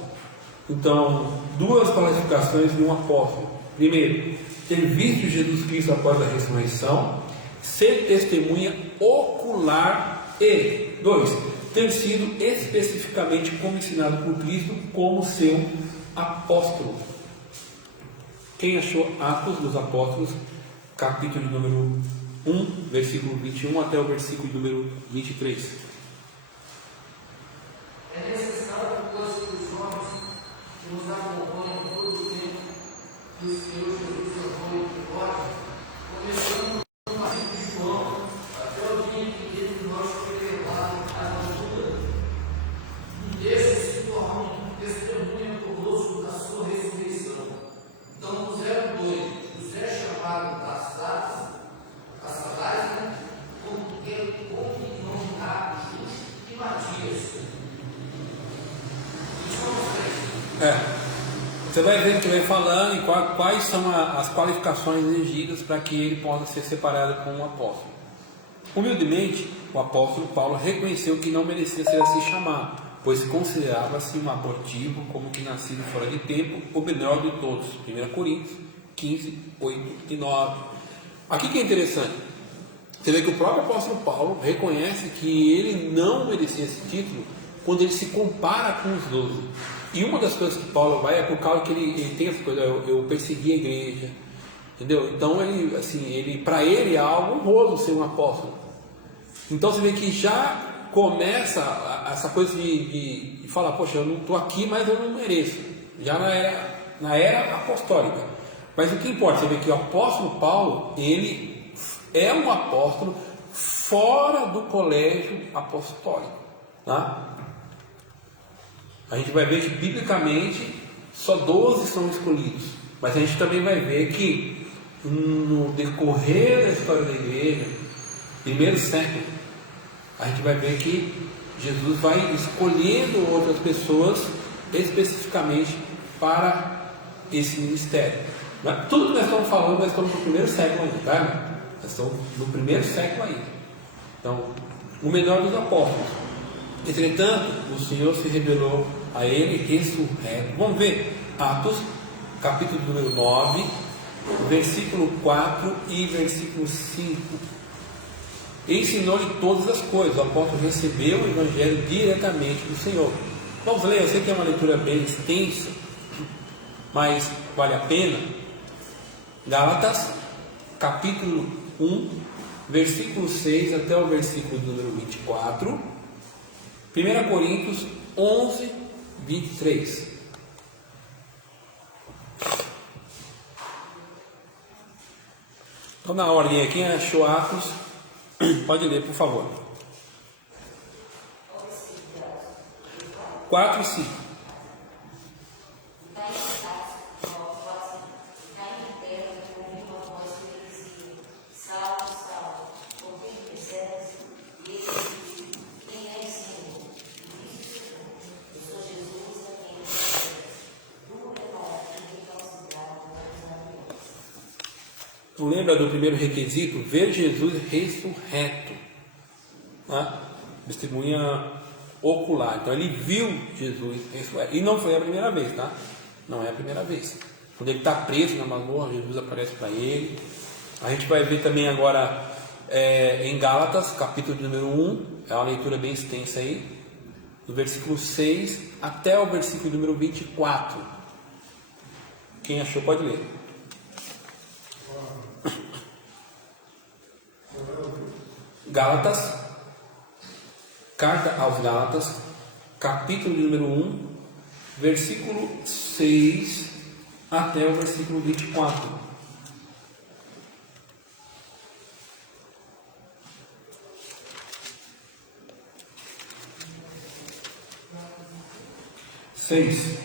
Então, duas qualificações de um apóstolo: primeiro, ter visto Jesus Cristo após a ressurreição, ser testemunha ocular, e dois, ter sido especificamente comissionado por Cristo como seu apóstolo. Quem achou Atos dos Apóstolos, capítulo número 1, versículo 21 até o versículo número 23. É necessário, pois, que os homens que nos acompanham todo o tempo que o Senhor Jesus levou em glória, começando com o marido de João, até o dia em que ele nós foi levado à altura, e esse se tornou um testemunho conosco da sua ressurreição. Então, no 02, José chamado das Sadais, né? Com ele, nomeado Justo e Matias. Você vai ver que ele vai falando em quais são as qualificações exigidas para que ele possa ser separado como um apóstolo. Humildemente, o apóstolo Paulo reconheceu que não merecia ser assim chamado, pois considerava-se um abortivo, como que nascido fora de tempo, o menor de todos. 1 Coríntios 15, 8 e 9. Aqui que é interessante, você vê que o próprio apóstolo Paulo reconhece que ele não merecia esse título quando ele se compara com os 12. E uma das coisas que Paulo vai é por causa que ele tem essa coisa: eu persegui a igreja, entendeu? Então para ele é algo honroso ser um apóstolo. Então você vê que já começa essa coisa de falar: poxa, eu não estou aqui, mas eu não mereço. Já na era apostólica. Mas o que importa, você vê que o apóstolo Paulo, ele é um apóstolo fora do colégio apostólico, tá? A gente vai ver que biblicamente só 12 são escolhidos, mas a gente também vai ver que no decorrer da história da igreja, primeiro século, a gente vai ver que Jesus vai escolhendo outras pessoas especificamente para esse ministério. Tudo que nós estamos falando, nós estamos no primeiro século ainda, tá? Nós estamos no primeiro século ainda. Então, o menor dos apóstolos. Entretanto, o Senhor se revelou a ele ressurreto. Vamos ver Atos, capítulo número 9, versículo 4 e versículo 5. Ensinou-lhe todas as coisas. O apóstolo recebeu o evangelho diretamente do Senhor. Vamos ler, eu sei que é uma leitura bem extensa, mas vale a pena. Gálatas, capítulo 1, versículo 6 até o versículo número 24. 1 Coríntios 11, 23. Então, na ordem aqui, quem achou Atos, pode ler, por favor. 4 e 5. Então, lembra do primeiro requisito? Ver Jesus ressurreto. Né? Testemunha ocular. Então ele viu Jesus ressurreto. E não foi a primeira vez, tá? Não é a primeira vez. Quando ele está preso na masmorra, Jesus aparece para ele. A gente vai ver também agora em Gálatas, capítulo número 1. É uma leitura bem extensa aí. Do versículo 6 até o versículo número 24. Quem achou pode ler. Gálatas, carta aos Gálatas, capítulo número 1, versículo 6 até o versículo 24. Seis.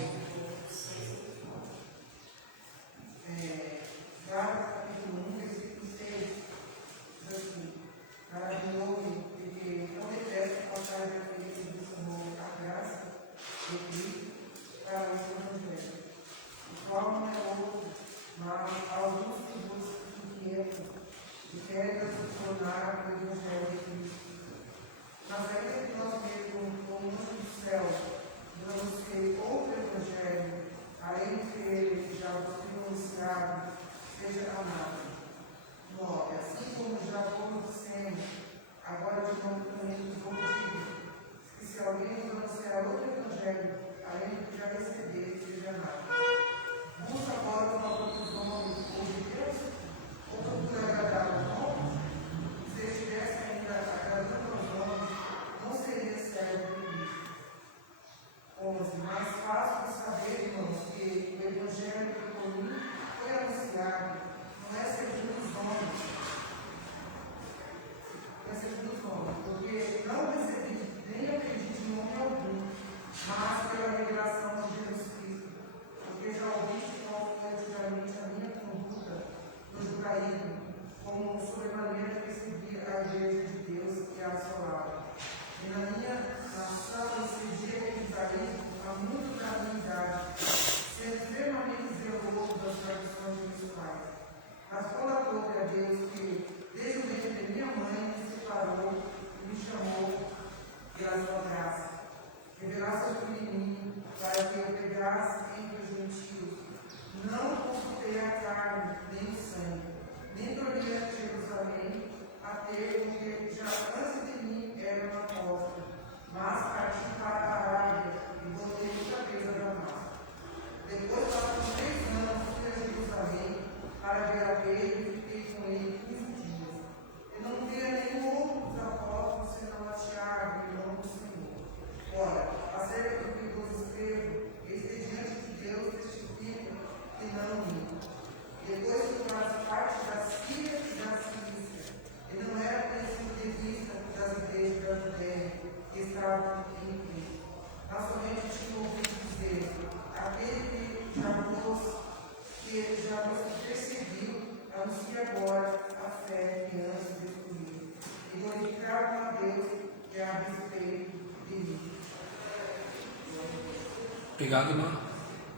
Obrigado, irmã.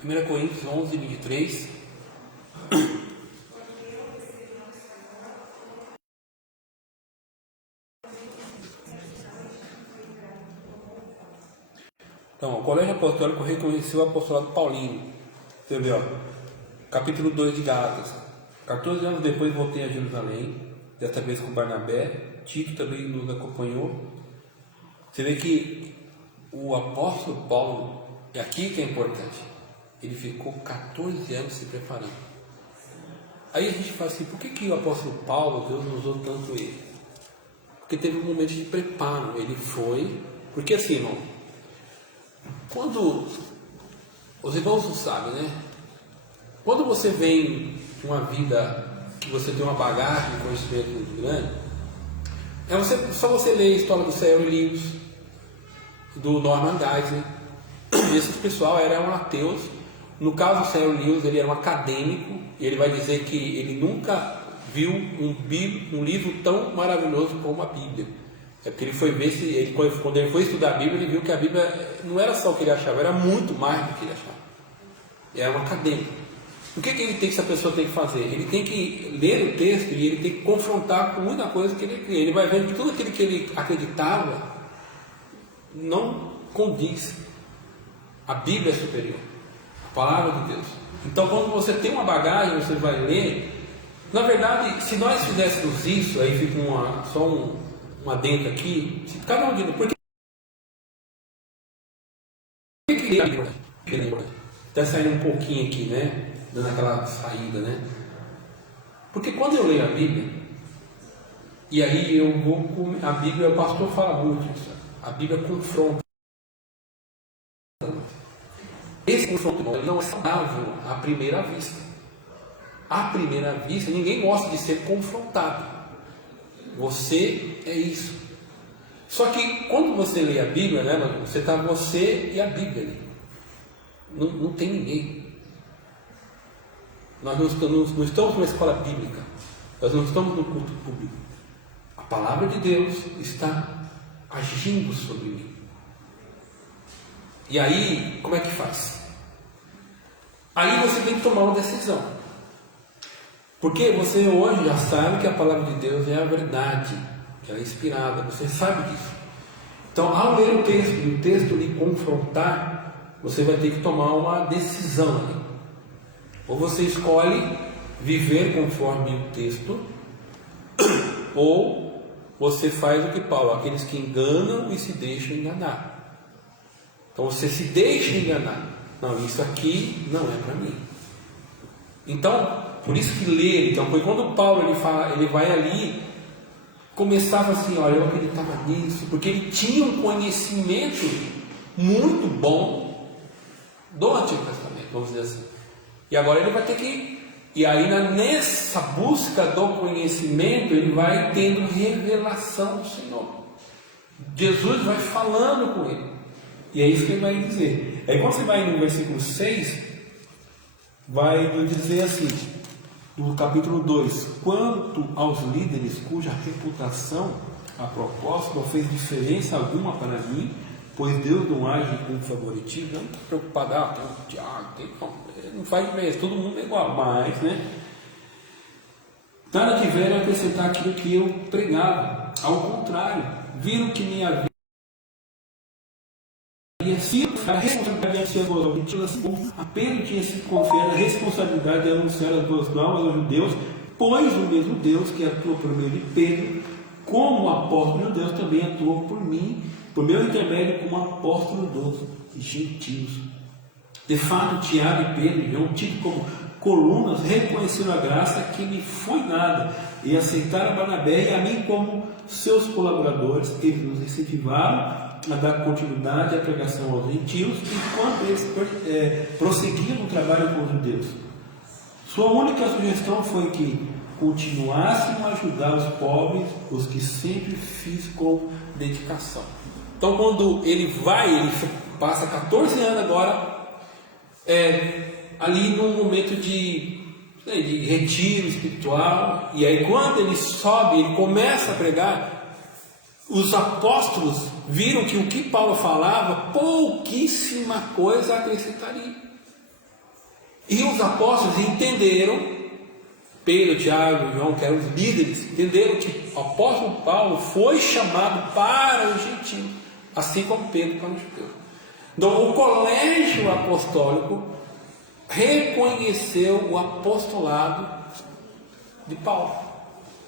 1 Coríntios 11, 23. Então, o Colégio Apostólico reconheceu o apostolado paulino. Você vê, ó, capítulo 2 de Gálatas. 14 anos depois voltei a Jerusalém, desta vez com Barnabé. Tito também nos acompanhou. Você vê que o apóstolo Paulo, é aqui que é importante, ele ficou 14 anos se preparando. Aí a gente fala assim, por que o apóstolo Paulo, Deus não usou tanto ele? Porque teve um momento de preparo, ele foi, porque assim, irmão, quando, os irmãos não sabem, né? Quando você vem de uma vida que você tem uma bagagem, um conhecimento muito grande, só você ler a história do C.L. Lewis, do Norman Geisler, Esses pessoal eram ateus. No caso do C.S. Lewis, ele era um acadêmico, e ele vai dizer que ele nunca viu um livro tão maravilhoso como a Bíblia. É porque ele foi ver se quando ele foi estudar a Bíblia, ele viu que a Bíblia não era só o que ele achava, era muito mais do que ele achava. Era um acadêmico. O que essa pessoa tem que fazer? Ele tem que ler o texto e ele tem que confrontar com muita coisa que ele crê. Ele vai ver que tudo aquilo que ele acreditava não condiz. A Bíblia é superior, a palavra de Deus. Então, quando você tem uma bagagem, você vai ler. Na verdade, se nós fizéssemos isso, aí fica só um adendo aqui. Se cada um de nós, porque está saindo um pouquinho aqui, né? Dando aquela saída, né? Porque quando eu leio a Bíblia, e aí eu vou com a Bíblia, o pastor fala muito isso. A Bíblia confronta. Esse confronto não é saudável à primeira vista. À primeira vista, ninguém gosta de ser confrontado. Você é isso. Só que quando você lê a Bíblia, né, você está você e a Bíblia ali. Não tem ninguém. Nós não estamos numa escola bíblica. Nós não estamos no culto público. A palavra de Deus está agindo sobre mim. E aí, como é que faz? Aí você tem que tomar uma decisão. Porque você hoje já sabe que a palavra de Deus é a verdade, que ela é inspirada, você sabe disso. Então, ao ler o texto e o texto lhe confrontar, você vai ter que tomar uma decisão ali. Ou você escolhe viver conforme o texto, ou você faz o que Paulo, aqueles que enganam e se deixam enganar. Então você se deixa enganar. Não, isso aqui não é para mim. Então, por isso que ler, então, foi quando Paulo ele vai ali, começava assim, olha, eu acreditava nisso, porque ele tinha um conhecimento muito bom do Antigo Testamento, vamos dizer assim. E agora ele vai ter que, e aí nessa busca do conhecimento, ele vai tendo revelação do Senhor. Jesus vai falando com ele. E é isso que ele vai dizer. Aí quando você vai no versículo 6, vai nos dizer assim, no capítulo 2: quanto aos líderes cuja reputação a propósito não fez diferença alguma para mim, pois Deus não age com favoritismo. Eu não estou preocupado, tem um Tiago, não faz diferença, todo mundo é igual, mas, né? Nada tiveram a acrescentar aquilo que eu pregava. Ao contrário, viram que minha vida a responsabilidade de a Pedro tinha se confiado a responsabilidade de anunciar as boas novas aos judeus, pois o mesmo Deus que atuou por meio de Pedro, como apóstolo de Deus, também atuou por mim, por meu intermédio, como apóstolo dos gentios. De fato, Tiago e Pedro, eu tive como colunas, reconheceram a graça que me foi dada e aceitaram Barnabé e a mim como seus colaboradores. Eles nos incentivaram a dar continuidade à pregação aos gentios, enquanto eles prosseguiam no trabalho com os judeus. Sua única sugestão foi que continuassem a ajudar os pobres, os que sempre fiz com dedicação. Então, quando ele passa 14 anos agora, ali num momento de retiro espiritual, e aí quando ele sobe, ele começa a pregar, os apóstolos viram que o que Paulo falava, pouquíssima coisa acrescentaria. E os apóstolos entenderam, Pedro, Tiago e João, que eram os líderes, entenderam que o apóstolo Paulo foi chamado para os gentios, assim como Pedro para os judeus. Então o colégio apostólico reconheceu o apostolado de Paulo.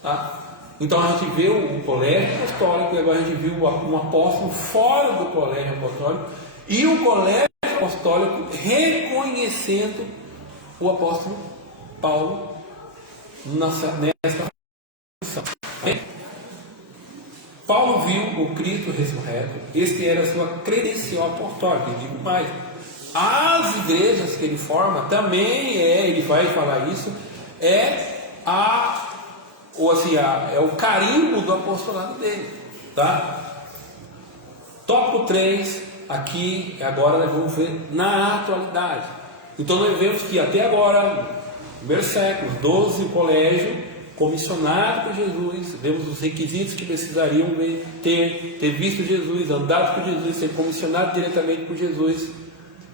Tá? Então a gente vê o colégio apostólico, e agora a gente viu um apóstolo fora do colégio apostólico, e o colégio apostólico reconhecendo o apóstolo Paulo nessa função. Paulo viu o Cristo ressurreto, este era a sua credencial apostólica. Eu digo mais, as igrejas que ele forma também ele vai falar isso, é o carimbo do apostolado dele, tá? Tópico 3, aqui, agora nós vamos ver na atualidade. Então nós vemos que até agora, no primeiro século, 12 colégios comissionados por Jesus, vemos os requisitos que precisariam ter visto Jesus, andado por Jesus, ser comissionado diretamente por Jesus,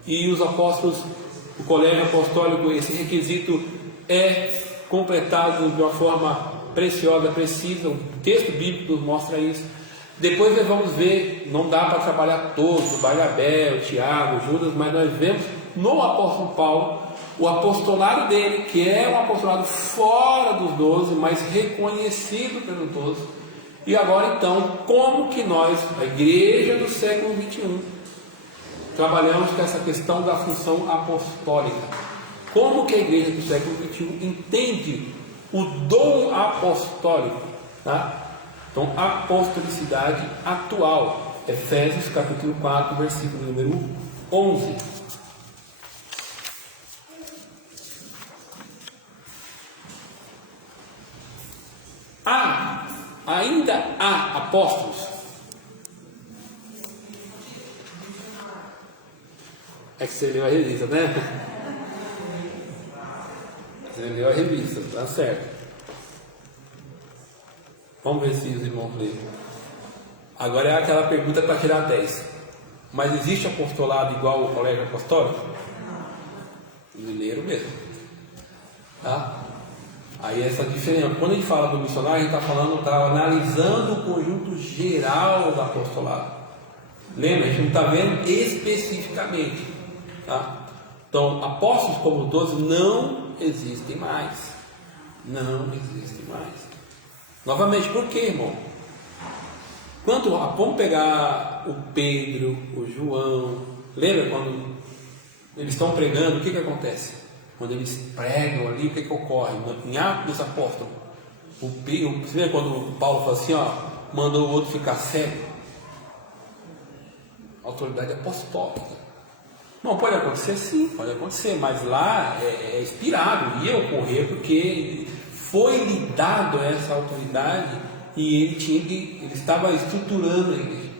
e os apóstolos, o colégio apostólico, esse requisito é completado de uma forma preciosa, precisa, o texto bíblico nos mostra isso. Depois nós vamos ver, não dá para trabalhar todos, o Barnabé, o Tiago, o Judas, mas nós vemos no apóstolo Paulo o apostolado dele, que é um apostolado fora dos 12, mas reconhecido pelos 12. E agora então, como que nós, a igreja do século 21, trabalhamos com essa questão da função apostólica? Como que a igreja do século 21 entende o dom apostólico? Tá? Então, apostolicidade atual. Efésios capítulo 4, versículo número 11. Ainda há apóstolos? É que você leu a revista, né? Você leu a revista, tá certo. Vamos ver se os irmãos leram. Agora é aquela pergunta para tirar 10. Mas existe apostolado igual ao colégio apostólico? Eles leram mesmo. Tá? Aí essa diferença. Quando a gente fala do missionário, a gente está falando, está analisando o conjunto geral do apostolado. Lembra? A gente não está vendo especificamente. Tá? Então, apóstolos como 12 não existem mais. Não existem mais. Novamente, por quê, irmão? Vamos pegar o Pedro, o João. Lembra quando eles estão pregando, o que acontece? Quando eles pregam ali, o que ocorre? Em Atos dos Apóstolos, você lembra quando Paulo fala assim, ó, mandou o outro ficar cego? Autoridade apostólica. Não, pode acontecer sim, pode acontecer, mas lá é inspirado, ia ocorrer porque foi lhe dado essa autoridade e ele estava estruturando a igreja.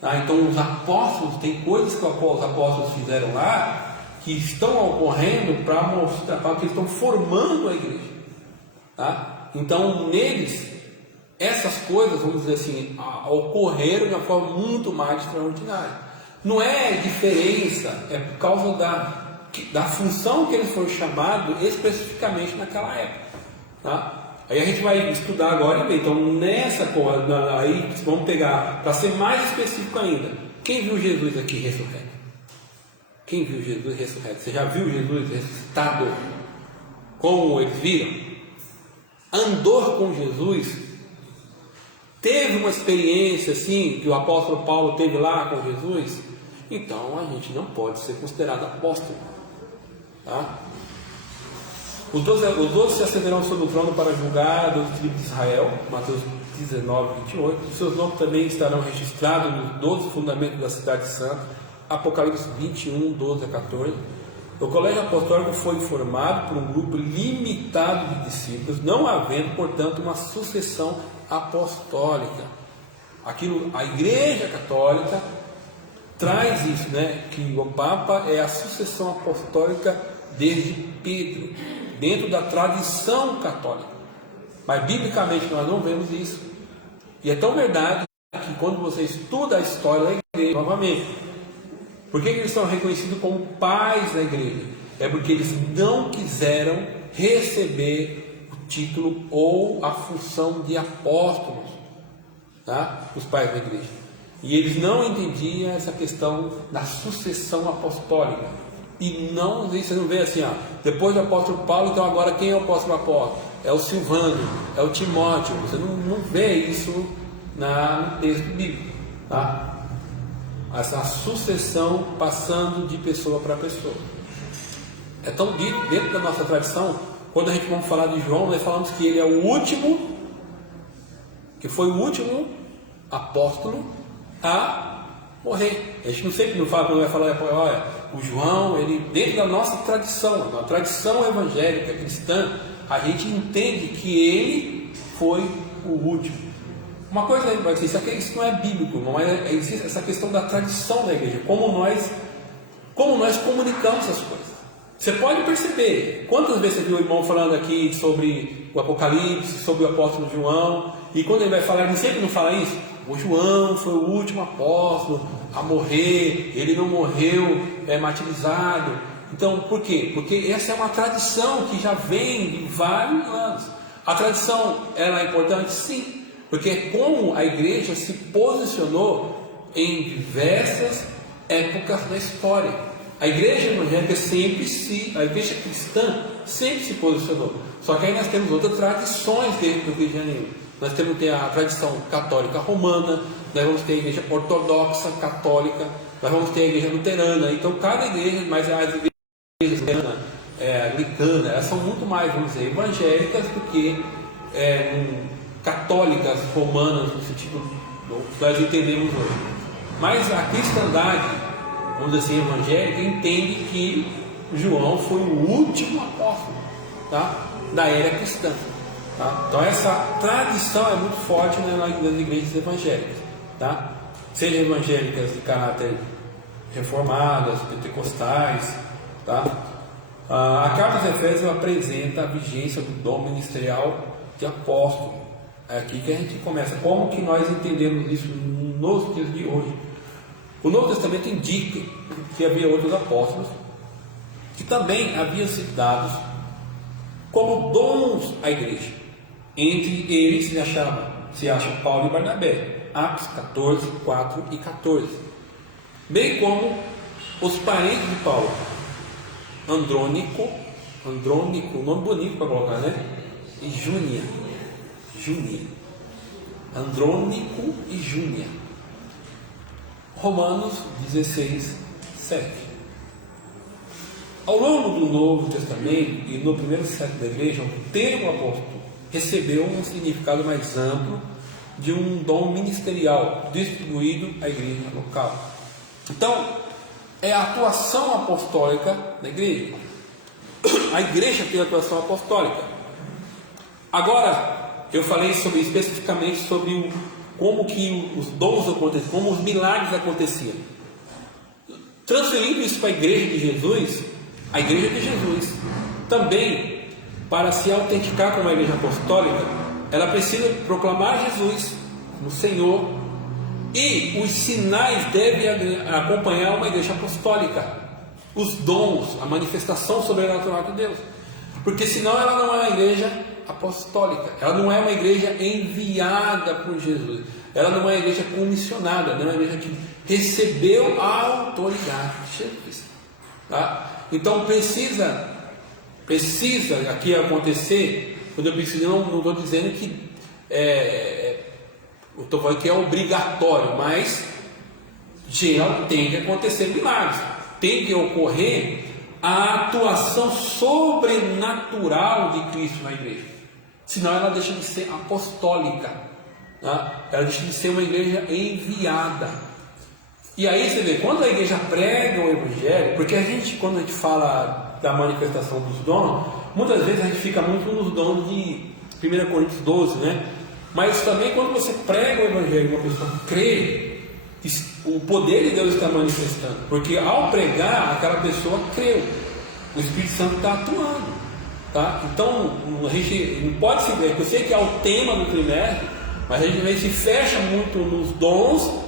Tá? Então os apóstolos, tem coisas que os apóstolos fizeram lá que estão ocorrendo para mostrar, para que eles estão formando a igreja. Tá? Então neles, essas coisas, vamos dizer assim, ocorreram de uma forma muito mais extraordinária. Não é diferença, é por causa da função que eles foram chamados especificamente naquela época. Tá? Aí a gente vai estudar agora e ver. Então nessa coisa, aí vamos pegar, para ser mais específico ainda, quem viu Jesus aqui ressurreto? Quem viu Jesus ressurreto? Você já viu Jesus ressuscitado? Como eles viram? Andou com Jesus? Teve uma experiência assim, que o apóstolo Paulo teve lá com Jesus? Então a gente não pode ser considerado apóstolo. Tá? Os 12 se assentarão sobre o trono para julgar dos tribos de Israel, Mateus 19, 28. Os seus nomes também estarão registrados nos 12 fundamentos da cidade santa, Apocalipse 21, 12 a 14. O colégio apostólico foi formado por um grupo limitado de discípulos, não havendo, portanto, uma sucessão apostólica. A Igreja Católica traz isso, né? Que o Papa é a sucessão apostólica desde Pedro, dentro da tradição católica. Mas biblicamente nós não vemos isso. E é tão verdade que quando você estuda a história da igreja, novamente, por que eles são reconhecidos como pais da igreja? É porque eles não quiseram receber o título ou a função de apóstolos, tá? Os pais da igreja. E eles não entendiam essa questão da sucessão apostólica. E não, você não vê assim, ó, depois do apóstolo Paulo, então agora quem é o apóstolo apóstolo? É o Silvano, é o Timóteo. Você não vê isso no texto bíblico, tá? Essa sucessão passando de pessoa para pessoa. É tão dito dentro da nossa tradição, quando a gente vamos falar de João, nós falamos que ele é o último, que foi o último apóstolo a morrer. A gente não sempre não fala, quando vai falar, olha, o João, ele, dentro da nossa tradição, na tradição evangélica cristã, a gente entende que ele foi o último. Uma coisa, isso não é bíblico, mas existe essa questão da tradição da igreja, como nós comunicamos as coisas. Você pode perceber, quantas vezes você viu o irmão falando aqui sobre o Apocalipse, sobre o apóstolo João, e quando ele vai falar, ele sempre não fala isso. O João foi o último apóstolo a morrer, ele não morreu martirizado. Então, por quê? Porque essa é uma tradição que já vem de vários anos. A tradição, ela é importante? Sim, porque é como a igreja se posicionou em diversas épocas da história. A igreja evangélica a igreja cristã sempre se posicionou. Só que aí nós temos outras tradições dentro do cristianismo. Nós temos a tradição católica romana, nós vamos ter a igreja ortodoxa católica, nós vamos ter a igreja luterana. Então cada igreja, mas as igrejas luterana, anglicana, elas são muito mais, vamos dizer, evangélicas do que católicas romanas, no sentido que nós entendemos hoje. Mas a cristandade, vamos dizer assim, evangélica, entende que João foi o último apóstolo, tá, da era cristã. Tá? Então essa tradição é muito forte nas igrejas evangélicas, tá? Sejam evangélicas de caráter reformadas, pentecostais, tá? A carta aos Efésios apresenta a vigência do dom ministerial de apóstolo. É aqui que a gente começa. Como que nós entendemos isso nos dias de hoje? O Novo Testamento indica que havia outros apóstolos que também haviam sido dados como dons à igreja. Entre eles se acham Paulo e Barnabé, Atos 14, 4 e 14. Bem como os parentes de Paulo, Andrônico, nome bonito para colocar, né? E Júnia. Andrônico e Júnia. Romanos 16, 7. Ao longo do Novo Testamento e no primeiro século da igreja, o termo apóstolo recebeu um significado mais amplo de um dom ministerial distribuído à igreja local. Então, é a atuação apostólica da igreja. A igreja tem a atuação apostólica. Agora, eu falei especificamente sobre como que os dons aconteciam, como os milagres aconteciam. Transferindo isso para a igreja de Jesus também, para se autenticar como uma igreja apostólica, ela precisa proclamar Jesus como Senhor, e os sinais devem acompanhar uma igreja apostólica, os dons, a manifestação sobrenatural de Deus, porque senão ela não é uma igreja apostólica, ela não é uma igreja enviada por Jesus, ela não é uma igreja comissionada, não é uma igreja que recebeu a autoridade de Jesus, tá? Então precisa aqui acontecer. Quando eu preciso, não estou dizendo que eu estou falando que é obrigatório, mas geral tem que acontecer milagres, tem que ocorrer a atuação sobrenatural de Cristo na igreja, senão ela deixa de ser apostólica, tá? Ela deixa de ser uma igreja enviada. E aí você vê, quando a igreja prega o evangelho, porque quando a gente fala da manifestação dos dons, muitas vezes a gente fica muito nos dons de 1 Coríntios 12, né? Mas também quando você prega o evangelho e uma pessoa crê, o poder de Deus está manifestando, porque ao pregar, aquela pessoa creu, o Espírito Santo está atuando, tá? Então a gente não pode se ver, eu sei que é o tema do trimestre, mas a gente se fecha muito nos dons.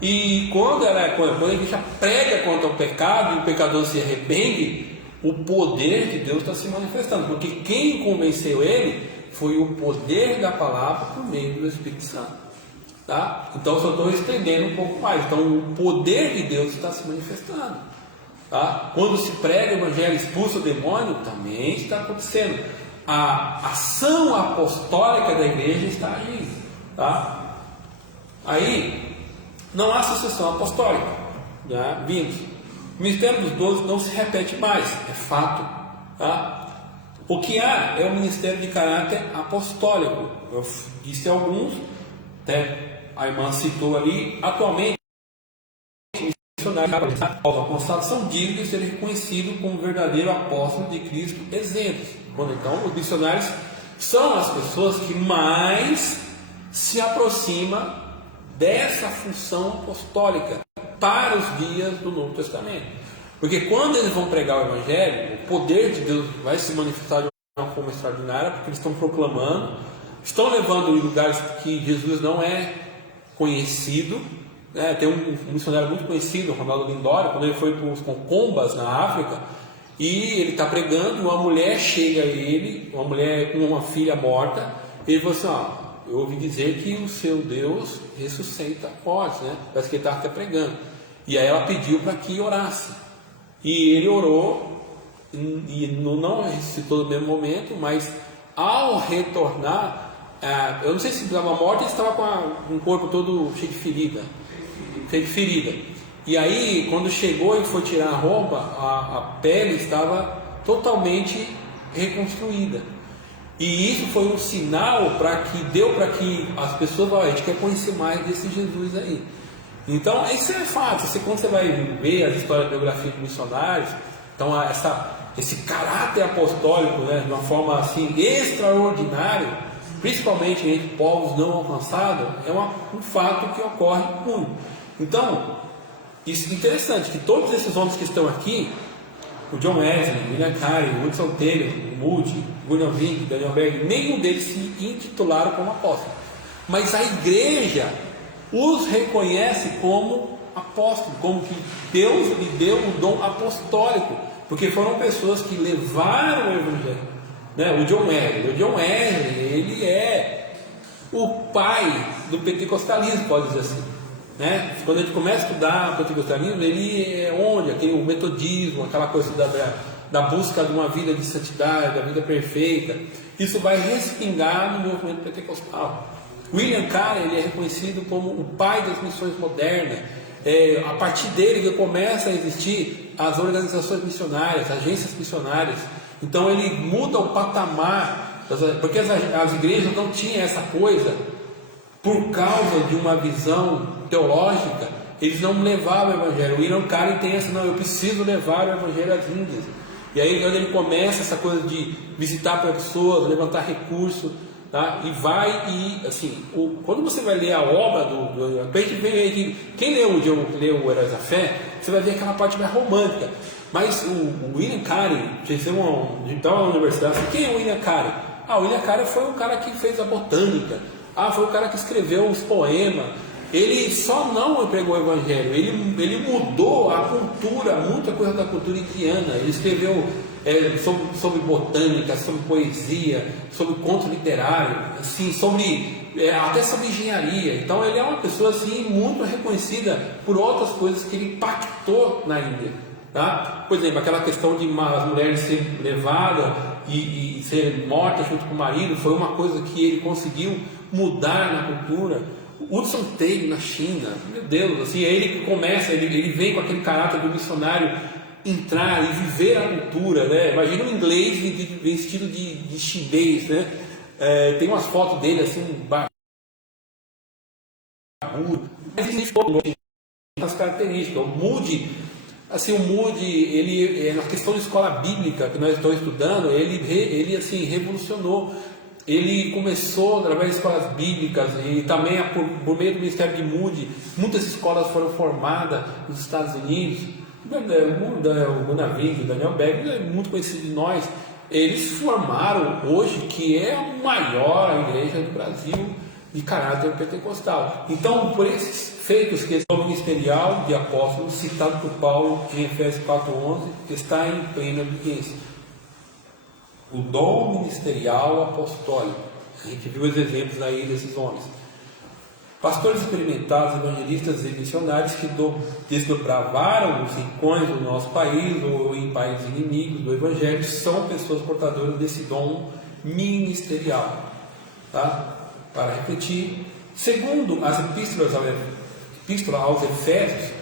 E quando a igreja prega contra o pecado e o pecador se arrepende, o poder de Deus está se manifestando, porque quem convenceu ele foi o poder da palavra por meio do Espírito Santo, tá? Então só estou estendendo um pouco mais. Então o poder de Deus está se manifestando, tá? Quando se prega o evangelho, expulsa o demônio, também está acontecendo. A ação apostólica da igreja está agindo, tá? Aí não há sucessão apostólica, já vimos. O ministério dos 12 não se repete mais, é fato, tá? O que há é um ministério de caráter apostólico. Eu disse alguns, até a irmã citou ali. Atualmente, os missionários apóstolos são dignos de ser reconhecidos como verdadeiro apóstolo de Cristo, exemplos. Então, os missionários são as pessoas que mais se aproxima dessa função apostólica para os dias do Novo Testamento. Porque quando eles vão pregar o Evangelho, o poder de Deus vai se manifestar de uma forma extraordinária, porque eles estão proclamando, estão levando em lugares que Jesus não é conhecido. Tem um missionário muito conhecido, Ronaldo Lindório, quando ele foi para os Concombas na África, e ele está pregando, uma mulher chega a ele, uma mulher com uma filha morta, e ele falou assim: eu ouvi dizer que o seu Deus ressuscita mortos, né? Parece que ele estava até pregando. E aí ela pediu para que orasse. E ele orou, e não ressuscitou no mesmo momento, mas ao retornar, eu não sei se estava morto, ele estava com um corpo todo cheio de ferida. E aí, quando chegou e foi tirar a roupa, a pele estava totalmente reconstruída. E isso foi um sinal deu para que as pessoas a gente quer conhecer mais desse Jesus aí. Então, isso é fato. Quando você vai ver as histórias da biografia de missionários, então esse caráter apostólico, né, de uma forma assim extraordinária, principalmente entre povos não alcançados, é um fato que ocorre muito. Então, isso é interessante, que todos esses homens que estão aqui, o John Wesley, William Carey, Hudson Taylor, Moody, William Wink, Daniel Berg, nenhum deles se intitularam como apóstolos. Mas a igreja os reconhece como apóstolos, como que Deus lhe deu o dom apostólico, porque foram pessoas que levaram o Evangelho. Né? O John Wesley, ele é o pai do pentecostalismo, pode dizer assim. Né? Quando a gente começa a estudar o pentecostalismo, ele é o metodismo, aquela coisa da busca de uma vida de santidade, da vida perfeita. Isso vai respingar no movimento pentecostal. William Carey, ele é reconhecido como o pai das missões modernas. A partir dele que começa a existir as organizações missionárias, agências missionárias. Então ele muda o patamar, porque as igrejas não tinham essa coisa. Por causa de uma visão teológica, eles não levavam o Evangelho. O William Carey tem essa: não, eu preciso levar o Evangelho às Índias. E aí quando ele começa essa coisa de visitar pessoas, levantar recursos, tá? Quando você vai ler a obra a gente vê aí quem leu o Heróis da Fé, você vai ver aquela parte mais romântica. Mas o William Carey, estava na universidade, quem é o William Carey? O William Carey foi o cara que fez a botânica. Foi o cara que escreveu os poemas. Ele só não pregou o Evangelho, ele mudou a cultura, muita coisa da cultura indiana. Ele escreveu sobre botânica, sobre poesia, sobre conto literário, assim, até sobre engenharia. Então ele é uma pessoa assim, muito reconhecida por outras coisas que ele impactou na Índia. Tá? Por exemplo, aquela questão de as mulheres serem levadas e serem mortas junto com o marido, foi uma coisa que ele conseguiu mudar na cultura. O Hudson Taylor na China, meu Deus, assim, é ele que começa, ele vem com aquele caráter do missionário entrar e viver a cultura, né? Imagina um inglês vestido de chinês, né? Tem umas fotos dele assim, barbudo, mas existe as características. O Moody, ele na questão de escola bíblica que nós estamos estudando, ele assim revolucionou. Ele começou através de escolas bíblicas e também por meio do Ministério de Moody, muitas escolas foram formadas nos Estados Unidos. O Gunavik, o Daniel Berg, muito conhecido de nós, eles formaram hoje que é a maior igreja do Brasil de caráter pentecostal. Então, por esses feitos, que o ministerial de apóstolos citado por Paulo em Efésios 4:11 está em plena obediência. O dom ministerial apostólico. A gente viu os exemplos aí desses homens. Pastores experimentados, evangelistas e missionários que desdobravaram os rincões do nosso país ou em países inimigos do Evangelho são pessoas portadoras desse dom ministerial. Tá? Para refletir, segundo as epístolas aos Efésios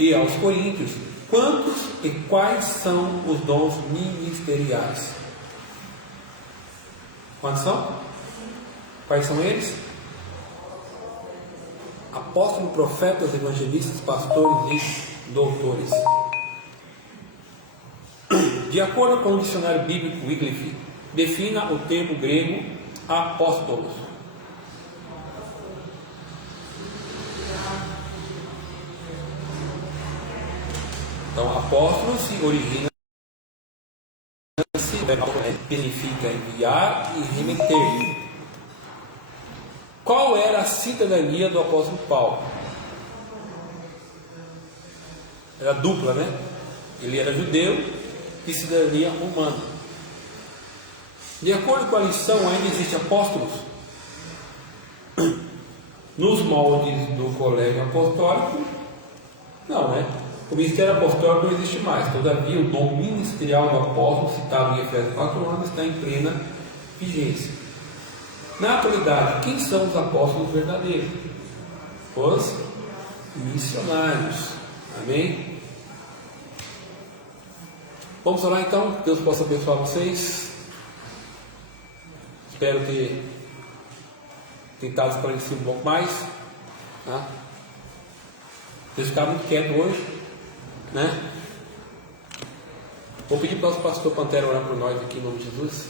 e aos Coríntios, quantos e quais são os dons ministeriais? Quantos são? Quais são eles? Apóstolos, profetas, evangelistas, pastores e doutores. De acordo com o dicionário bíblico Wycliffe, defina o termo grego apóstolos. Então, apóstolo se origina, significa enviar e remeter. Qual era a cidadania do apóstolo Paulo? Era dupla, né? Ele era judeu e cidadania romana. De acordo com a lição, ainda existem apóstolos nos moldes do colégio apostólico? Não, né? O ministério apostólico não existe mais. Todavia, o dom ministerial do apóstolo, citado em Efésios 4 está em plena vigência. Na atualidade, quem são os apóstolos verdadeiros? Os missionários. Amém? Vamos orar então. Deus possa abençoar vocês. Espero ter tentado esclarecer um pouco mais. Tá? Vocês ficaram muito quietos hoje, né? Vou pedir para o nosso pastor Pantera orar por nós aqui em nome de Jesus.